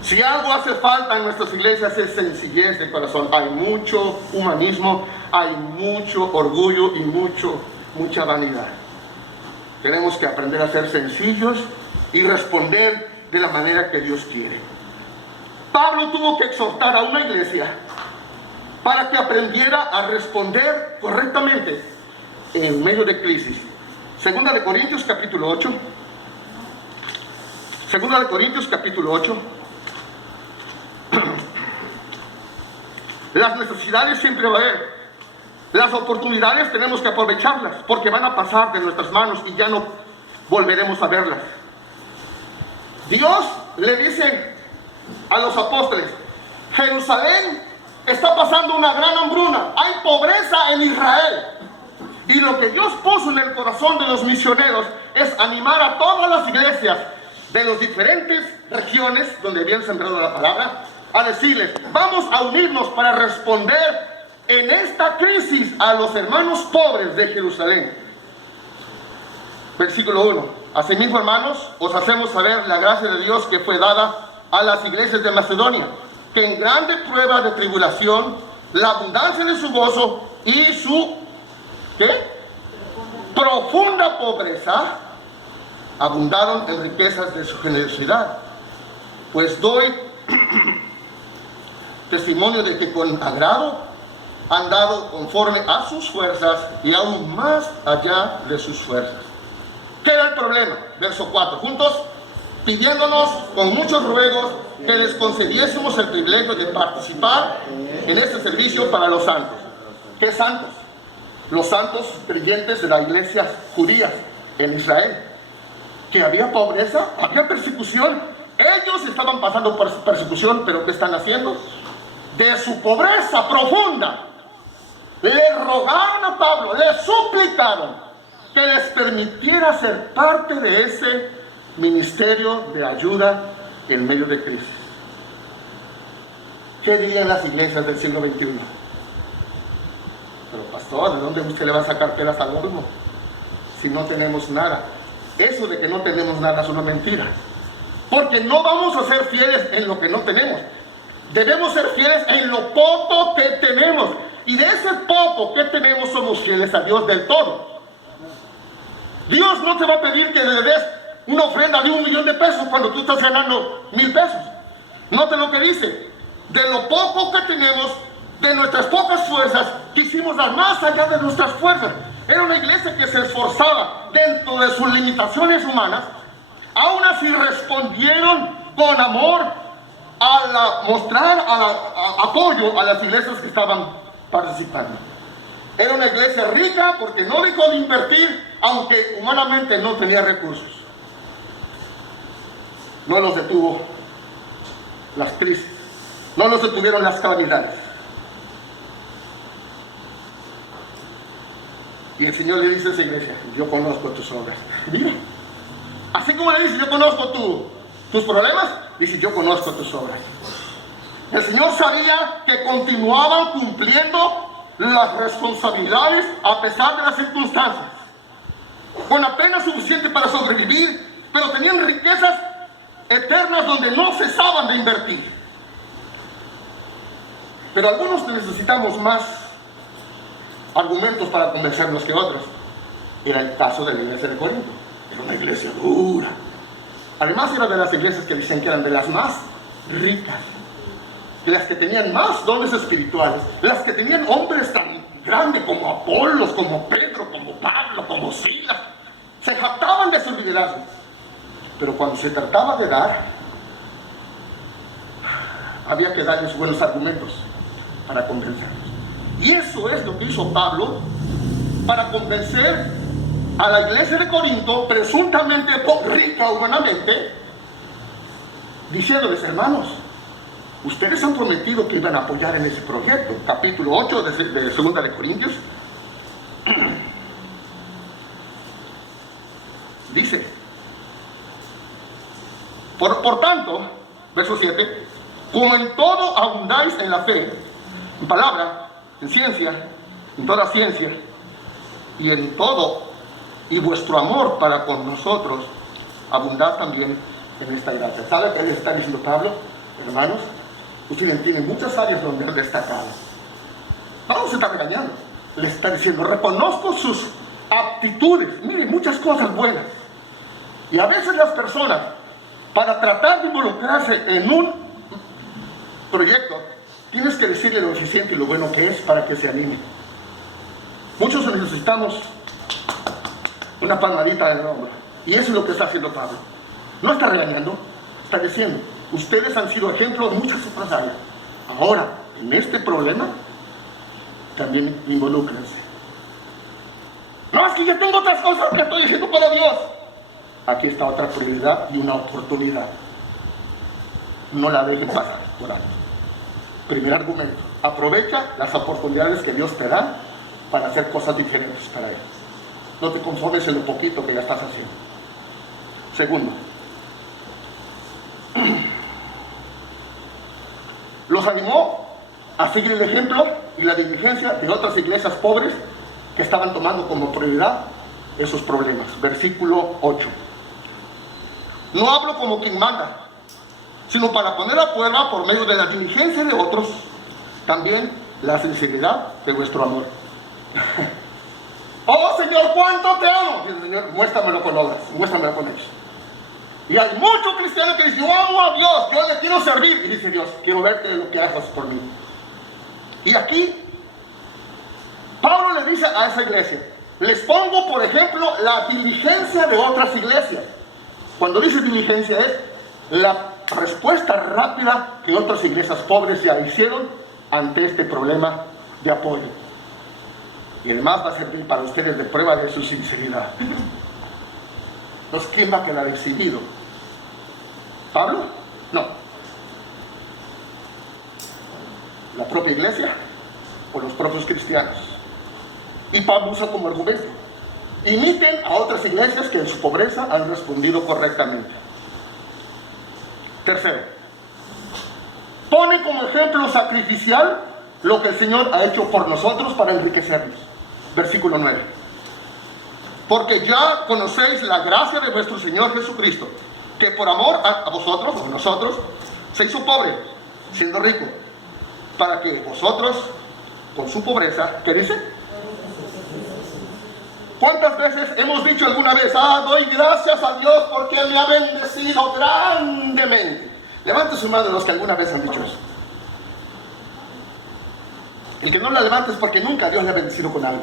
Si algo hace falta en nuestras iglesias es sencillez de corazón. Hay mucho humanismo, hay mucho orgullo y mucha vanidad. Tenemos que aprender a ser sencillos y responder de la manera que Dios quiere. Pablo tuvo que exhortar a una iglesia para que aprendiera a responder correctamente en medio de crisis. Segunda de Corintios capítulo 8. Segunda de Corintios capítulo 8. Las necesidades siempre va a haber. Las oportunidades tenemos que aprovecharlas, porque van a pasar de nuestras manos y ya no volveremos a verlas. Dios le dice a los apóstoles, Jerusalén está pasando una gran hambruna, hay pobreza en Israel. Y lo que Dios puso en el corazón de los misioneros es animar a todas las iglesias de las diferentes regiones donde habían sembrado la palabra, a decirles, vamos a unirnos para responder en esta crisis a los hermanos pobres de Jerusalén. Versículo 1. Asimismo, hermanos, os hacemos saber la gracia de Dios que fue dada a las iglesias de Macedonia, que en grande prueba de tribulación, la abundancia de su gozo y su profunda pobreza abundaron en riquezas de su generosidad. Pues doy testimonio de que con agrado han dado conforme a sus fuerzas y aún más allá de sus fuerzas. ¿Qué era el problema? Verso 4. Juntos, pidiéndonos con muchos ruegos que les concediésemos el privilegio de participar en este servicio para los santos. ¿Qué santos? Los santos creyentes de la iglesia judía en Israel. Que había pobreza, había persecución. Ellos estaban pasando por persecución, pero ¿qué están haciendo? De su pobreza profunda, le rogaron a Pablo, le suplicaron que les permitiera ser parte de ese ministerio de ayuda en medio de crisis. ¿Qué dirían las iglesias del siglo XXI? Pero pastor, ¿de dónde usted le va a sacar peras al horno si no tenemos nada? Eso de que no tenemos nada es una mentira, porque no vamos a ser fieles en lo que no tenemos. Debemos ser fieles en lo poco que tenemos, y de ese poco que tenemos somos fieles a Dios del todo. Dios no te va a pedir que le des una ofrenda de 1 millón de pesos cuando tú estás ganando 1000 pesos. Note lo que dice: de lo poco que tenemos, de nuestras pocas fuerzas, quisimos dar más allá de nuestras fuerzas. Era una iglesia que se esforzaba dentro de sus limitaciones humanas. Aún así respondieron con amor a mostrar apoyo a las iglesias que estaban participando. Era una iglesia rica porque no dejó de invertir, aunque humanamente no tenía recursos. No los detuvo las crisis, no los detuvieron las calamidades. Y el Señor le dice a esa iglesia: yo conozco tus obras. Mira, así como le dice, yo conozco tus problemas, dice, yo conozco tus obras. El Señor sabía que continuaban cumpliendo las responsabilidades a pesar de las circunstancias, con apenas suficiente para sobrevivir, pero tenían riquezas eternas donde no cesaban de invertir. Pero algunos necesitamos más argumentos para convencernos que otros. Era el caso de la iglesia de Corinto. Era una iglesia dura. Además era de las iglesias que dicen que eran de las más ricas, de las que tenían más dones espirituales, las que tenían hombres tan grandes como Apolos, como Pedro, como Pablo, como Silas. Se jactaban de su liderazgo. Pero cuando se trataba de dar, había que darles buenos argumentos para convencerlos. Y eso es lo que hizo Pablo para convencer a la iglesia de Corinto, presuntamente rica humanamente, diciéndoles: hermanos, ustedes han prometido que iban a apoyar en ese proyecto. Capítulo 8 de 2 de Corintios dice: por tanto, verso 7, como en todo abundáis en la fe, en palabra, en ciencia, en toda ciencia, y en todo, y vuestro amor para con nosotros abundad también en esta gracia. ¿Sabe qué le está diciendo Pablo? Hermanos, ustedes tienen muchas áreas donde han destacado. Pablo se está regañando. Le está diciendo: reconozco sus aptitudes, miren, muchas cosas buenas. Y a veces las personas, para tratar de involucrarse en un proyecto, tienes que decirle lo eficiente y lo bueno que es para que se anime. Muchos necesitamos una palmadita en el hombro. Y eso es lo que está haciendo Pablo. No está regañando, está diciendo: ustedes han sido ejemplos en muchas otras áreas. Ahora, en este problema, también involúcrense. No, es que yo tengo otras cosas que estoy haciendo para Dios. Aquí está otra prioridad y una oportunidad. No la dejen pasar por alto. Primer argumento: aprovecha las oportunidades que Dios te da para hacer cosas diferentes para Él. No te conformes en lo poquito que ya estás haciendo. Segundo, los animó a seguir el ejemplo y la diligencia de otras iglesias pobres que estaban tomando como prioridad esos problemas. Versículo 8. No hablo como quien manda, sino para poner a prueba por medio de la diligencia de otros también la sinceridad de vuestro amor. Oh Señor, cuánto te amo. Dice el Señor: muéstramelo con obras, muéstramelo con hechos. Y hay muchos cristianos que dicen: yo amo a Dios, yo le quiero servir. Y dice Dios: quiero verte de lo que hagas por mí. Y aquí Pablo le dice a esa iglesia: les pongo por ejemplo la diligencia de otras iglesias. Cuando dice diligencia, es la respuesta rápida que otras iglesias pobres ya hicieron ante este problema de apoyo. Y además va a servir para ustedes de prueba de su sinceridad. Entonces, ¿quién va a quedar exhibido? ¿Pablo? No. ¿La propia iglesia? ¿O los propios cristianos? Y Pablo usa como argumento: imiten a otras iglesias que en su pobreza han respondido correctamente. Tercero, pone como ejemplo sacrificial lo que el Señor ha hecho por nosotros para enriquecernos. Versículo 9. Porque ya conocéis la gracia de vuestro Señor Jesucristo, que por amor a vosotros, o nosotros, se hizo pobre, siendo rico, para que vosotros, con su pobreza, ¿qué dice? ¿Cuántas veces hemos dicho alguna vez: doy gracias a Dios porque me ha bendecido grandemente? Levante su mano los que alguna vez han dicho eso. El que no la levante es porque nunca Dios le ha bendecido con algo.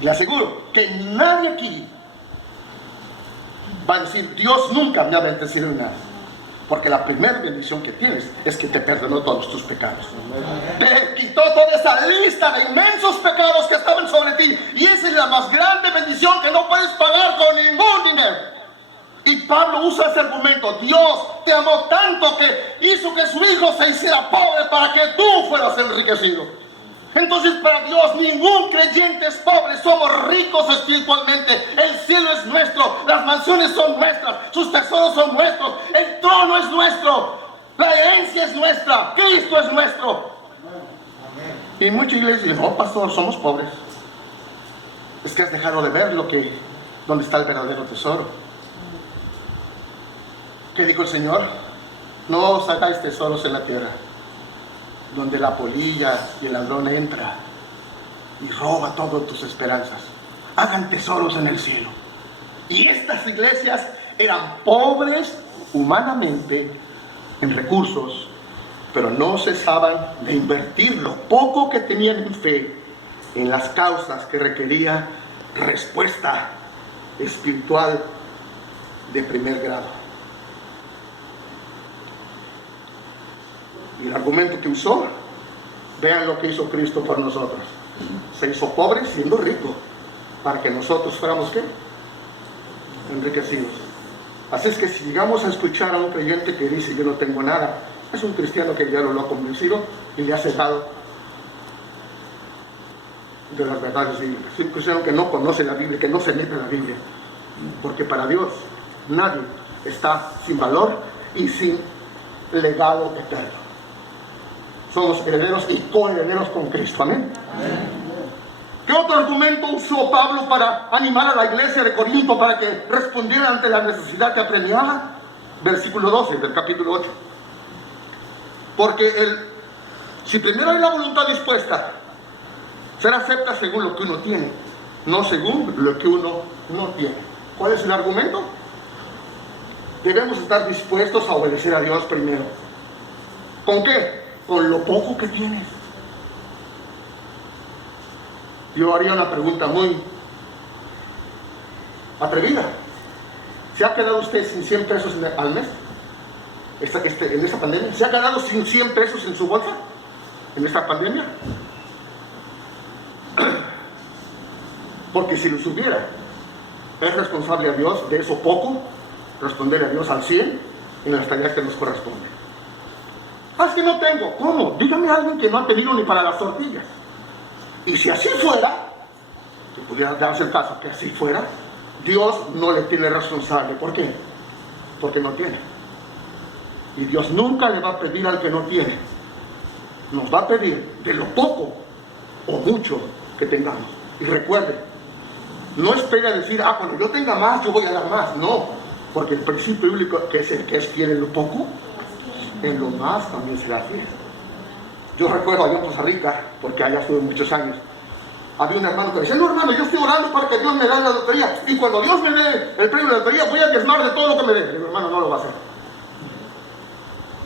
Le aseguro que nadie aquí va a decir: Dios nunca me ha bendecido en nada. Porque la primera bendición que tienes es que te perdonó todos tus pecados. Te quitó toda esa lista de inmensos pecados que estaban sobre ti. Y esa es la más grande bendición que no puedes pagar con ningún dinero. Y Pablo usa ese argumento: Dios te amó tanto que hizo que su hijo se hiciera pobre para que tú fueras enriquecido. Entonces, para Dios ningún creyente es pobre, somos ricos espiritualmente. El cielo es nuestro, las mansiones son nuestras, sus tesoros son nuestros, el trono es nuestro, la herencia es nuestra, Cristo es nuestro. Y muchos iglesias dicen: no, pastor, somos pobres. Es que has dejado de ver dónde está el verdadero tesoro. ¿Qué dijo el Señor? No os hagáis tesoros en la tierra, donde la polilla y el ladrón entra y roba todas tus esperanzas. Hagan tesoros en el cielo. Y estas iglesias eran pobres humanamente en recursos, pero no cesaban de invertir lo poco que tenían en fe en las causas que requería respuesta espiritual de primer grado. Y el argumento que usó, vean lo que hizo Cristo por nosotros. Se hizo pobre siendo rico, para que nosotros fuéramos ¿qué? Enriquecidos. Así es que si llegamos a escuchar a un creyente que dice yo no tengo nada, es un cristiano que ya lo ha convencido y le ha cegado de las verdades bíblicas. Es un cristiano que no conoce la Biblia, que no se mete en la Biblia, porque para Dios nadie está sin valor y sin legado eterno. Somos herederos y coherederos con Cristo. Amén. ¿Qué otro argumento usó Pablo para animar a la iglesia de Corinto para que respondiera ante la necesidad que apremiaba? Versículo 12 del capítulo 8. Porque si primero hay la voluntad dispuesta, será acepta según lo que uno tiene, no según lo que uno no tiene. ¿Cuál es el argumento? Debemos estar dispuestos a obedecer a Dios primero. ¿Con qué? Con lo poco que tienes. Yo haría una pregunta muy atrevida. ¿Se ha quedado usted sin 100 pesos al mes? En esta pandemia. ¿Se ha quedado sin 100 pesos en su bolsa? En esta pandemia. Porque si los hubiera, es responsable a Dios de eso poco, responder a Dios al 100 en las tareas que nos corresponden. Es que no tengo. ¿Cómo? Dígame a alguien que no ha tenido ni para las tortillas. Y si así fuera, que pudiera darse el caso que así fuera, Dios no le tiene responsable. ¿Por qué? Porque no tiene. Y Dios nunca le va a pedir al que no tiene. Nos va a pedir de lo poco o mucho que tengamos. Y recuerde, no espere a decir, cuando yo tenga más, yo voy a dar más. No, porque el principio bíblico, que es el que es fiel en lo poco, en lo más también será fiel. Yo recuerdo allá en Costa Rica, porque allá estuve muchos años, había un hermano que decía, no hermano, yo estoy orando para que Dios me dé la lotería, y cuando Dios me dé el premio de la lotería, voy a diezmar de todo lo que me dé. Le digo, hermano, no lo va a hacer.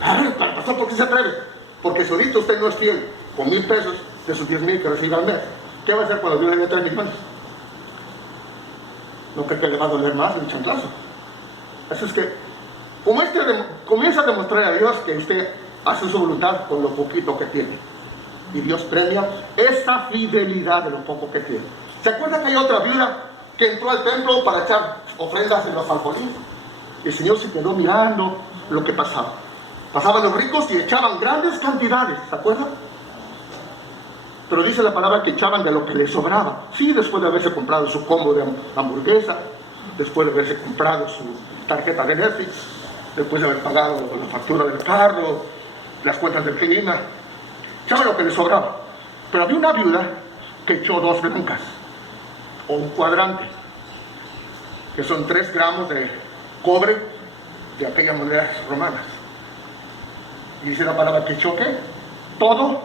A ver, para pasar, ¿por qué se atreve? Porque si ahorita usted no es fiel con 1,000 pesos de sus 10,000 que recibe al mes, ¿qué va a hacer cuando Dios le dé 3,000 pesos? ¿No cree que le va a doler más el chanclazo? Así es que, comienza a demostrar a Dios que usted hace su voluntad con lo poquito que tiene. Y Dios premia esa fidelidad de lo poco que tiene. ¿Se acuerda que hay otra viuda que entró al templo para echar ofrendas en los alfolíes? Y el Señor se quedó mirando lo que pasaba. Pasaban los ricos y echaban grandes cantidades, ¿se acuerdan? Pero dice la palabra que echaban de lo que les sobraba. Sí, después de haberse comprado su combo de hamburguesa, después de haberse comprado su tarjeta de Netflix, después de haber pagado la factura del carro, las cuentas del clima, echaban lo que les sobraba. Pero había una viuda que echó 2 blancas, o un cuadrante, que son 3 gramos de cobre de aquellas monedas romanas. Y dice la palabra que echó ¿qué? Todo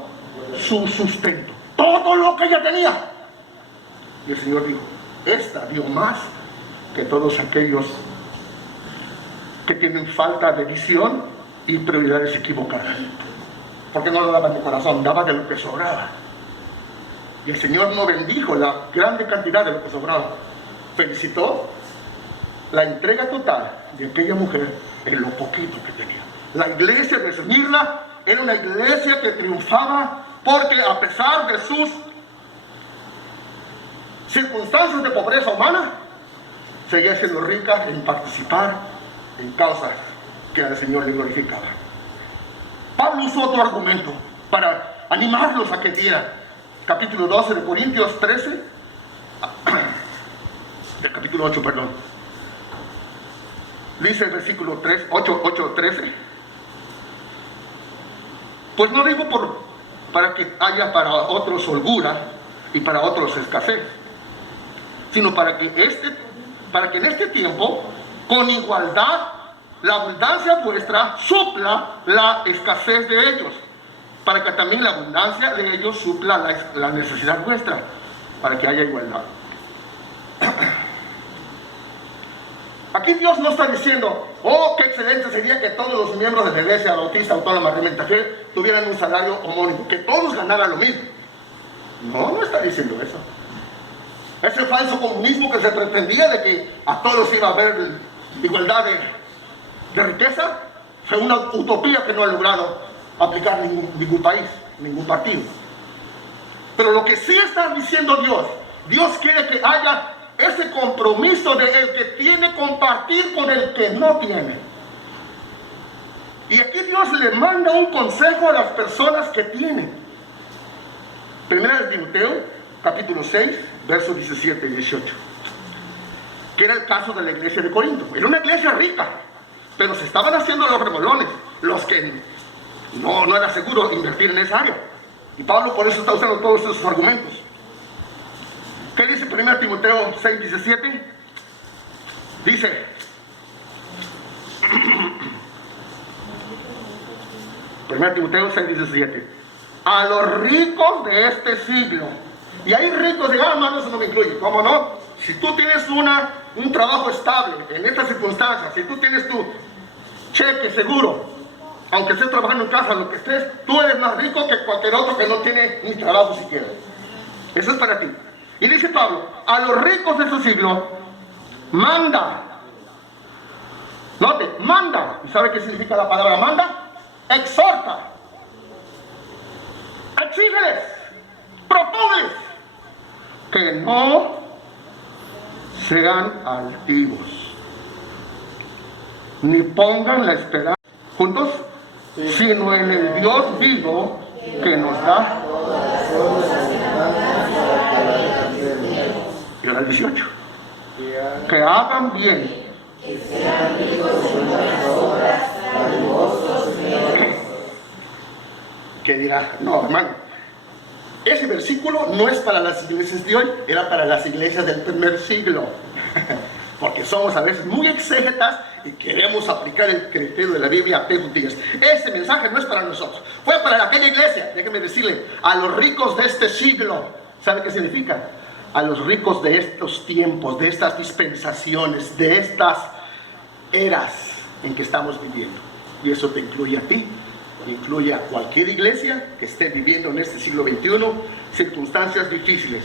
su sustento, todo lo que ella tenía. Y el Señor dijo, esta dio más que todos aquellos que tienen falta de visión y prioridades equivocadas. Porque no lo daba de corazón, daba de lo que sobraba. Y el Señor no bendijo la grande cantidad de lo que sobraba. Felicitó la entrega total de aquella mujer en lo poquito que tenía. La iglesia de Esmirna era una iglesia que triunfaba porque a pesar de sus circunstancias de pobreza humana, seguía siendo rica en participar en causas que al Señor le glorificaba. Pablo usó otro argumento para animarlos a que dieran. Capítulo 12 de Corintios 13, del capítulo 8, perdón. Dice el versículo 8:13. Pues no digo para que haya para otros holgura y para otros escasez, sino para que en este tiempo, con igualdad, la abundancia vuestra supla la escasez de ellos. para que también la abundancia de ellos supla la necesidad vuestra, para que haya igualdad. Aquí Dios no está diciendo, oh, qué excelente sería que todos los miembros de la Iglesia Bautista Autónoma Remnant tuvieran un salario homónimo, que todos ganaran lo mismo. No está diciendo eso. Ese falso comunismo que se pretendía de que a todos iba a haber igualdad de riqueza, fue una utopía que no ha logrado aplicar ningún país, ningún partido. Pero lo que sí está diciendo Dios quiere que haya ese compromiso de el que tiene compartir con el que no tiene. Y aquí Dios le manda un consejo a las personas que tienen. Primera de Timoteo, capítulo 6, versos 17 y 18. Que era el caso de la iglesia de Corinto. Era una iglesia rica, pero se estaban haciendo los remolones, los que no era seguro invertir en esa área. Y Pablo por eso está usando todos esos argumentos. ¿Qué dice 1 Timoteo 6, 17? Dice, Primero Timoteo 6, 17, a los ricos de este siglo. Y hay ricos de hermano, eso no me incluye, ¿cómo no? Si tú tienes un trabajo estable en estas circunstancias, si tú tienes tu cheque seguro, aunque estés trabajando en casa, lo que estés, tú eres más rico que cualquier otro que no tiene ni trabajo siquiera. Eso es para ti. Y dice Pablo, a los ricos de este siglo, manda. Note, manda. ¿Y sabe qué significa la palabra manda? Exhorta. Exígeles. Propónles que no sean altivos, ni pongan la esperanza juntos, sino en el Dios vivo que nos da. Y ahora el 18, que hagan bien, que dirá, no hermano, ese versículo no es para las iglesias de hoy, era para las iglesias del primer siglo. Porque somos a veces muy exégetas y queremos aplicar el criterio de la Biblia a pesos días. Ese mensaje no es para nosotros, fue para aquella iglesia. Déjenme decirle, a los ricos de este siglo. ¿Sabe qué significa? A los ricos de estos tiempos, de estas dispensaciones, de estas eras en que estamos viviendo. Y eso te incluye a ti, incluye a cualquier iglesia que esté viviendo en este siglo XXI circunstancias difíciles.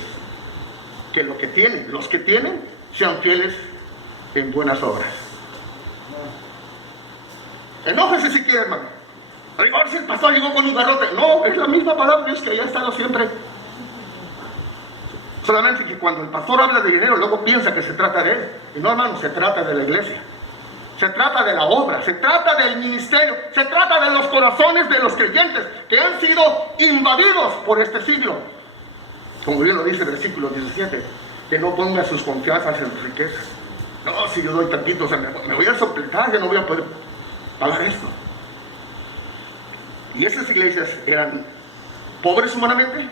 Que los que tienen sean fieles en buenas obras. Enójese si quiere, hermano. Rigor, si el pastor llegó con un garrote. No, es la misma palabra Dios que haya estado siempre. Solamente que cuando el pastor habla de dinero, luego piensa que se trata de él. Y no, hermano, se trata de la iglesia. Se trata de la obra, se trata del ministerio, se trata de los corazones de los creyentes que han sido invadidos por este siglo. Como bien lo dice el versículo 17, que no ponga sus confianzas en sus riquezas. No, si yo doy tantito, o sea, me voy a sopletar, ya no voy a poder pagar esto. Y esas iglesias eran pobres humanamente,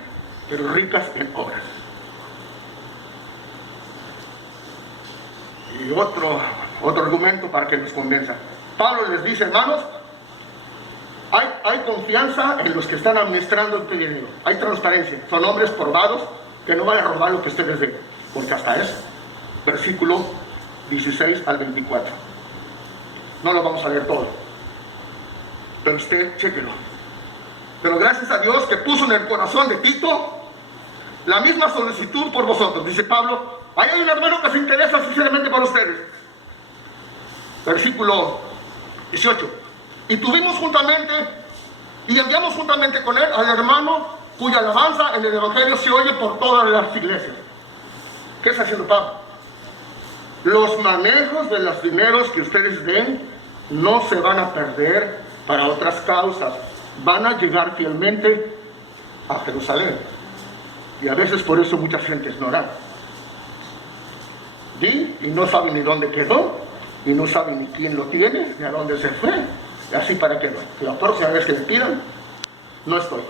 pero ricas en obras. Y otro argumento para que nos convenza. Pablo les dice, hermanos, hay confianza en los que están administrando este dinero. Hay transparencia. Son hombres probados que no van a robar lo que ustedes den. Porque hasta eso, versículo 16 al 24. No lo vamos a leer todo. Pero usted, chéquelo. Pero gracias a Dios que puso en el corazón de Tito la misma solicitud por vosotros. Dice Pablo, ahí hay un hermano que se interesa sinceramente por ustedes. Versículo 18. Y tuvimos juntamente, y enviamos juntamente con él al hermano cuya alabanza en el Evangelio se oye por todas las iglesias. ¿Qué está haciendo Pablo? Los manejos de los dineros que ustedes den no se van a perder para otras causas. Van a llegar fielmente a Jerusalén. Y a veces por eso mucha gente es orar. Y no saben ni dónde quedó, y no saben ni quién lo tiene, ni a dónde se fue. Y así para que la próxima vez que le pidan, no estoy,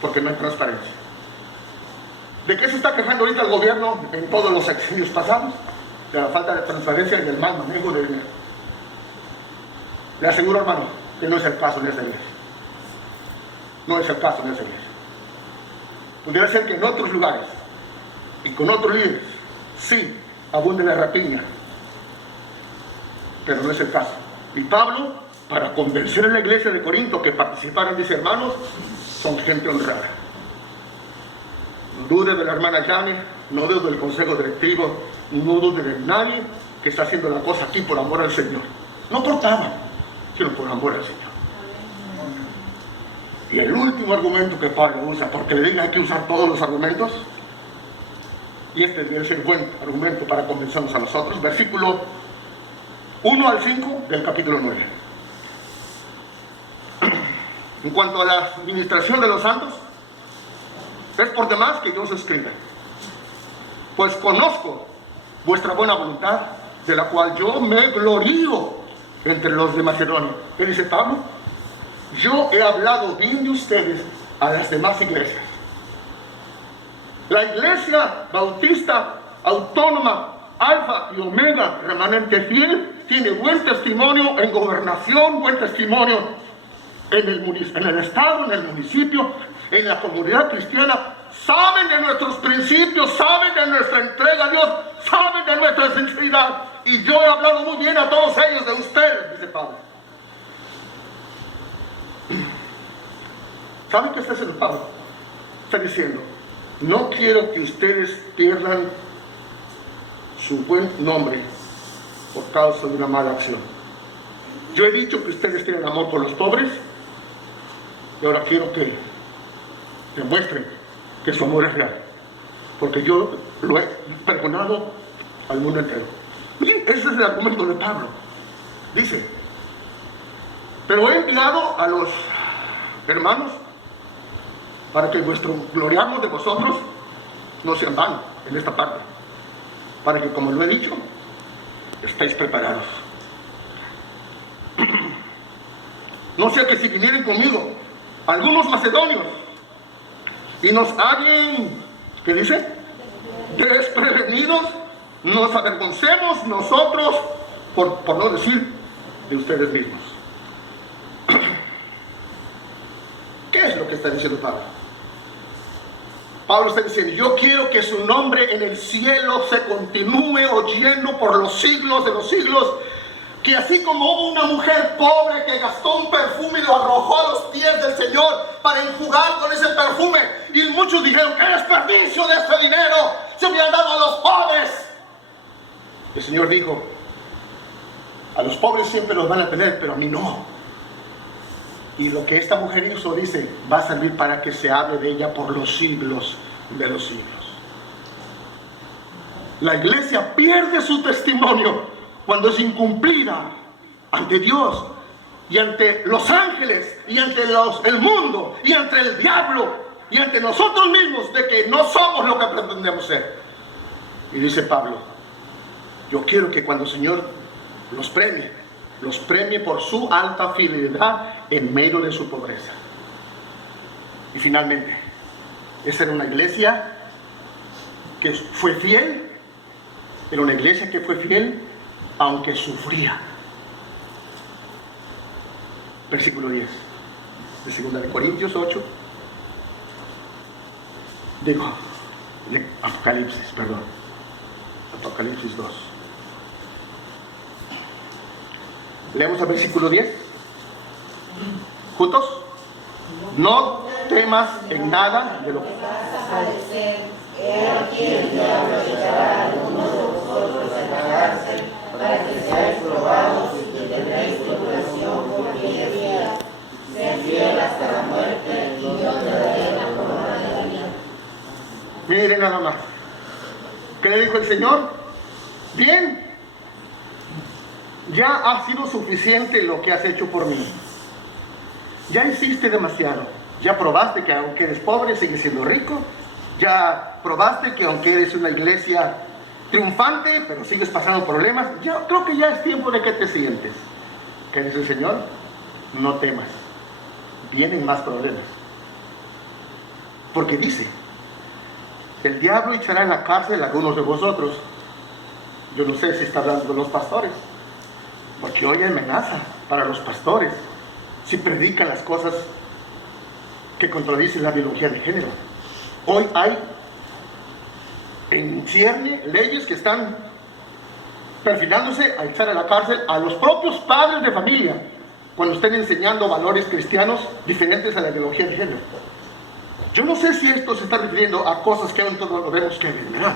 porque no hay transparencia. ¿De qué se está quejando ahorita el gobierno en todos los sexenios pasados? De la falta de transparencia y del mal manejo de dinero. Le aseguro, hermano, que no es el caso en esta iglesia. No es el caso en esa iglesia. Pudiera ser que en otros lugares y con otros líderes, sí, abunde la rapiña, pero no es el caso. Y Pablo, para convencer a la iglesia de Corinto que participaran, dice: hermanos, son gente honrada. No dude de la hermana Janet, no dude del consejo directivo, no dude de nadie que está haciendo la cosa aquí por amor al Señor. No por nada, sino por amor al Señor. Y el último argumento que Pablo usa, porque le diga hay que usar todos los argumentos, y este debe ser buen argumento para convencernos a nosotros, versículo 1 al 5 del capítulo 9. En cuanto a la administración de los santos, es por demás que yo os escriba, pues conozco vuestra buena voluntad, de la cual yo me glorío entre los de Macedonia. ¿Qué dice Pablo? Yo he hablado bien de ustedes a las demás iglesias. La iglesia bautista autónoma, Alfa y Omega, remanente fiel, tiene buen testimonio en gobernación, buen testimonio en el estado, en el municipio, en la comunidad cristiana. Saben de nuestros principios, saben de nuestra entrega a Dios, saben de nuestra sinceridad. Y yo he hablado muy bien a todos ellos de ustedes, dice Pablo. ¿Saben qué está haciendo Pablo? Está diciendo: no quiero que ustedes pierdan su buen nombre por causa de una mala acción. Yo he dicho que ustedes tienen amor por los pobres, y ahora quiero que demuestren que su amor es real, porque yo lo he perdonado al mundo entero. Miren, ese es el argumento de Pablo. Dice: pero he enviado a los hermanos para que vuestro gloriarnos de vosotros no sea en vano en esta parte, para que, como lo he dicho, estéis preparados. No sea que si vinieran conmigo algunos macedonios y nos hallen, ¿qué dice?, desprevenidos, nos avergoncemos nosotros, por no decir de ustedes mismos. ¿Qué es lo que está diciendo Pablo? Pablo está diciendo: yo quiero que su nombre en el cielo se continúe oyendo por los siglos de los siglos, que así como hubo una mujer pobre que gastó un perfume y lo arrojó a los pies del Señor para enjugar con ese perfume, y muchos dijeron: ¡qué desperdicio de ese dinero! ¡Se hubieran dado a los pobres! El Señor dijo: a los pobres siempre los van a tener, pero a mí no. Y lo que esta mujer hizo, dice, va a servir para que se hable de ella por los siglos de los siglos. La iglesia pierde su testimonio cuando es incumplida ante Dios y ante los ángeles y ante el mundo y ante el diablo y ante nosotros mismos, de que no somos lo que pretendemos ser. Y dice Pablo: yo quiero que cuando el Señor los premie por su alta fidelidad en medio de su pobreza. Y finalmente, esa era una iglesia que fue fiel, era una iglesia que fue fiel aunque sufría. Versículo 10 de 2 de Corintios 8, de Apocalipsis 2. Leemos el versículo 10. ¿Juntos? No temas en nada de lo que para que seáis probados y tendréis tribulación por 10 días. Sed fiel hasta la muerte, y yo te daré la corona de la vida. Miren nada más. ¿Qué le dijo el Señor? Bien, ya ha sido suficiente lo que has hecho por mí. Ya hiciste demasiado. Ya probaste que aunque eres pobre, sigues siendo rico. Ya probaste que aunque eres una iglesia triunfante, pero sigues pasando problemas. Yo creo que ya es tiempo de que te sientes. ¿Qué dice el Señor? No temas. Vienen más problemas. Porque dice: el diablo echará en la cárcel a algunos de vosotros. Yo no sé si está hablando de los pastores, porque hoy hay amenaza para los pastores si predican las cosas que contradice la biología de género. Hoy hay en cierne leyes que están perfilándose a echar a la cárcel a los propios padres de familia cuando estén enseñando valores cristianos diferentes a la biología de género. Yo no sé si esto se está refiriendo a cosas que aún todos lo vemos que vendrán.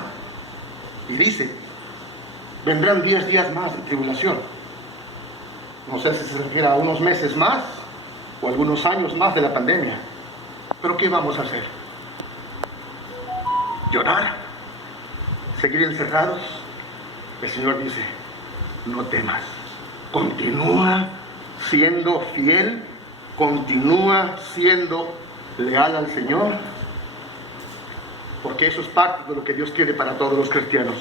Y dice, vendrán 10 días más de tribulación. No sé si se refiere a unos meses más o algunos años más de la pandemia. Pero ¿qué vamos a hacer? ¿Llorar? ¿Seguir encerrados? El Señor dice, no temas. Continúa siendo fiel, continúa siendo leal al Señor, porque eso es parte de lo que Dios quiere para todos los cristianos.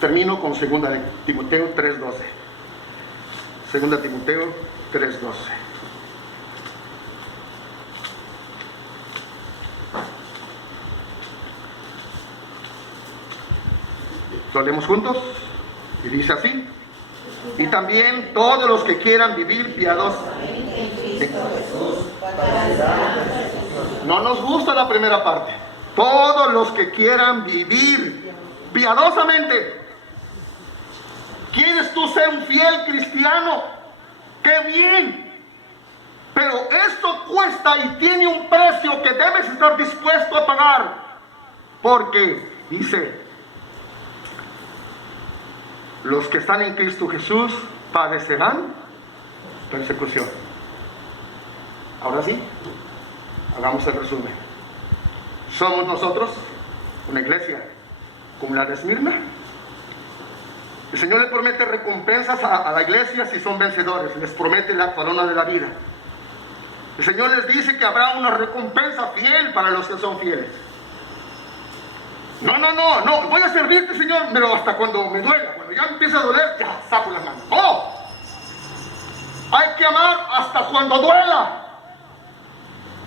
Termino con 2 Timoteo 3:12. 2 Timoteo 3:12. ¿Lo leemos juntos? Y dice así: y también todos los que quieran vivir piadosamente. No nos gusta la primera parte. Todos los que quieran vivir piadosamente. ¿Quieres tú ser un fiel cristiano? ¡Qué bien! Pero esto cuesta y tiene un precio que debes estar dispuesto a pagar. Porque dice, los que están en Cristo Jesús padecerán persecución. Ahora sí, hagamos el resumen. ¿Somos nosotros una iglesia como la de Esmirna? El Señor le promete recompensas a la iglesia si son vencedores. Les promete la corona de la vida. El Señor les dice que habrá una recompensa fiel para los que son fieles. No, voy a servirte, Señor, pero hasta cuando me duela. Cuando ya empieza a doler, ya saco las manos. ¡No! Hay que amar hasta cuando duela.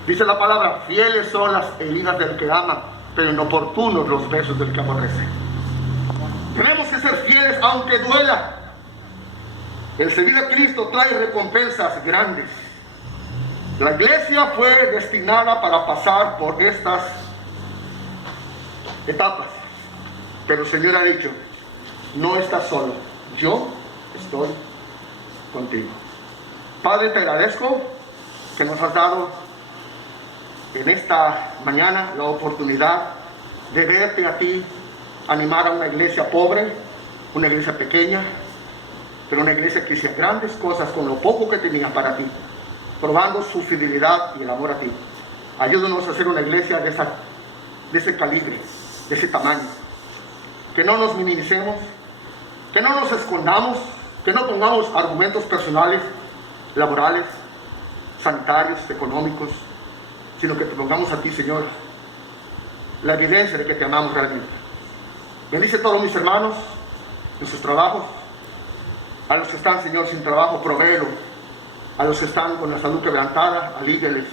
Dice la palabra, fieles son las heridas del que ama, pero inoportunos los besos del que aborrece. Tenemos que ser fieles aunque duela. El servir a Cristo trae recompensas grandes. La iglesia fue destinada para pasar por estas etapas, pero el Señor ha dicho, no estás solo, yo estoy contigo. Padre, te agradezco que nos has dado en esta mañana la oportunidad de verte a ti animar a una iglesia pobre, una iglesia pequeña, pero una iglesia que hacía grandes cosas con lo poco que tenía para ti, probando su fidelidad y el amor a ti. Ayúdanos a hacer una iglesia de ese calibre, de ese tamaño. Que no nos minimicemos, que no nos escondamos, que no pongamos argumentos personales, laborales, sanitarios, económicos, sino que te pongamos a ti, Señor, la evidencia de que te amamos realmente. Bendice a todos mis hermanos en sus trabajos. A los que están, Señor, sin trabajo, provéelo. A los que están con la salud quebrantada, alíviales.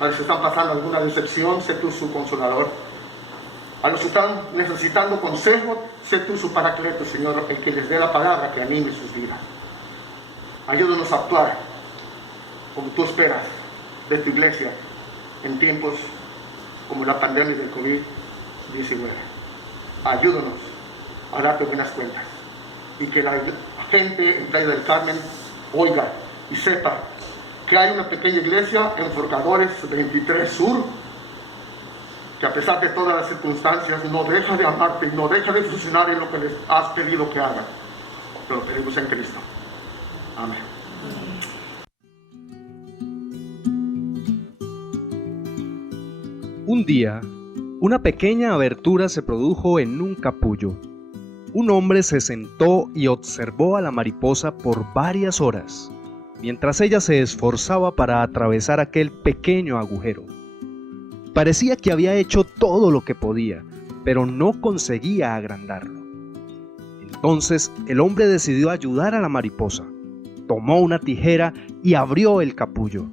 A los que están pasando alguna decepción, sé tú su consolador. A los que están necesitando consejo, sé tú su paracleto, Señor, el que les dé la palabra que anime sus vidas. Ayúdanos a actuar como tú esperas de tu iglesia en tiempos como la pandemia del COVID-19. Ayúdanos a darte buenas cuentas y que la gente en Playa del Carmen oiga y sepa que hay una pequeña iglesia en Forjadores 23 Sur que a pesar de todas las circunstancias no deja de amarte y no deja de funcionar en lo que les has pedido que hagan. Te lo pedimos en Cristo. Amén. Un día, una pequeña abertura se produjo en un capullo. Un hombre se sentó y observó a la mariposa por varias horas, mientras ella se esforzaba para atravesar aquel pequeño agujero. Parecía que había hecho todo lo que podía, pero no conseguía agrandarlo. Entonces el hombre decidió ayudar a la mariposa. Tomó una tijera y abrió el capullo.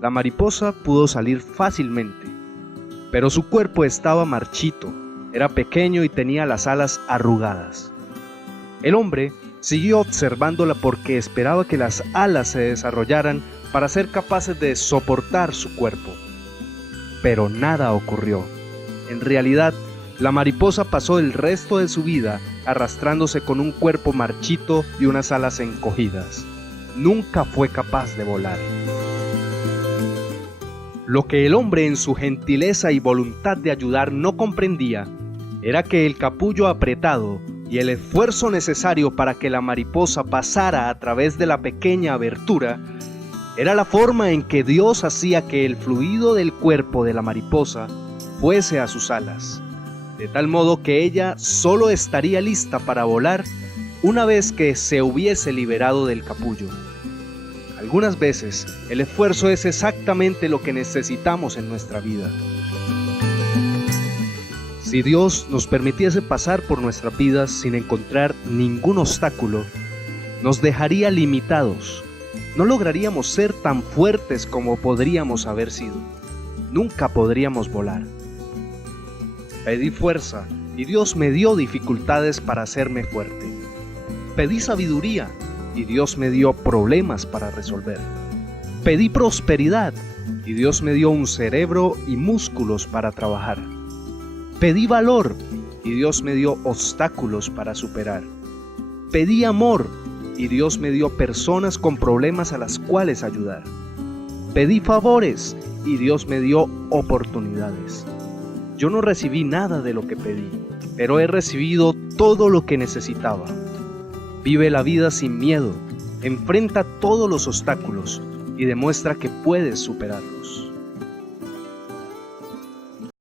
La mariposa pudo salir fácilmente, pero su cuerpo estaba marchito, era pequeño y tenía las alas arrugadas. El hombre siguió observándola porque esperaba que las alas se desarrollaran para ser capaces de soportar su cuerpo. Pero nada ocurrió. En realidad, la mariposa pasó el resto de su vida arrastrándose con un cuerpo marchito y unas alas encogidas. Nunca fue capaz de volar. Lo que el hombre en su gentileza y voluntad de ayudar no comprendía era que el capullo apretado y el esfuerzo necesario para que la mariposa pasara a través de la pequeña abertura era la forma en que Dios hacía que el fluido del cuerpo de la mariposa fuese a sus alas, de tal modo que ella solo estaría lista para volar una vez que se hubiese liberado del capullo. Algunas veces el esfuerzo es exactamente lo que necesitamos en nuestra vida. Si Dios nos permitiese pasar por nuestras vidas sin encontrar ningún obstáculo, nos dejaría limitados. No lograríamos ser tan fuertes como podríamos haber sido. Nunca podríamos volar. Pedí fuerza y Dios me dio dificultades para hacerme fuerte. Pedí sabiduría y Dios me dio problemas para resolver. Pedí prosperidad y Dios me dio un cerebro y músculos para trabajar. Pedí valor y Dios me dio obstáculos para superar. Pedí amor y Dios me dio personas con problemas a las cuales ayudar. Pedí favores y Dios me dio oportunidades. Yo no recibí nada de lo que pedí, pero he recibido todo lo que necesitaba. Vive la vida sin miedo, enfrenta todos los obstáculos y demuestra que puedes superarlos.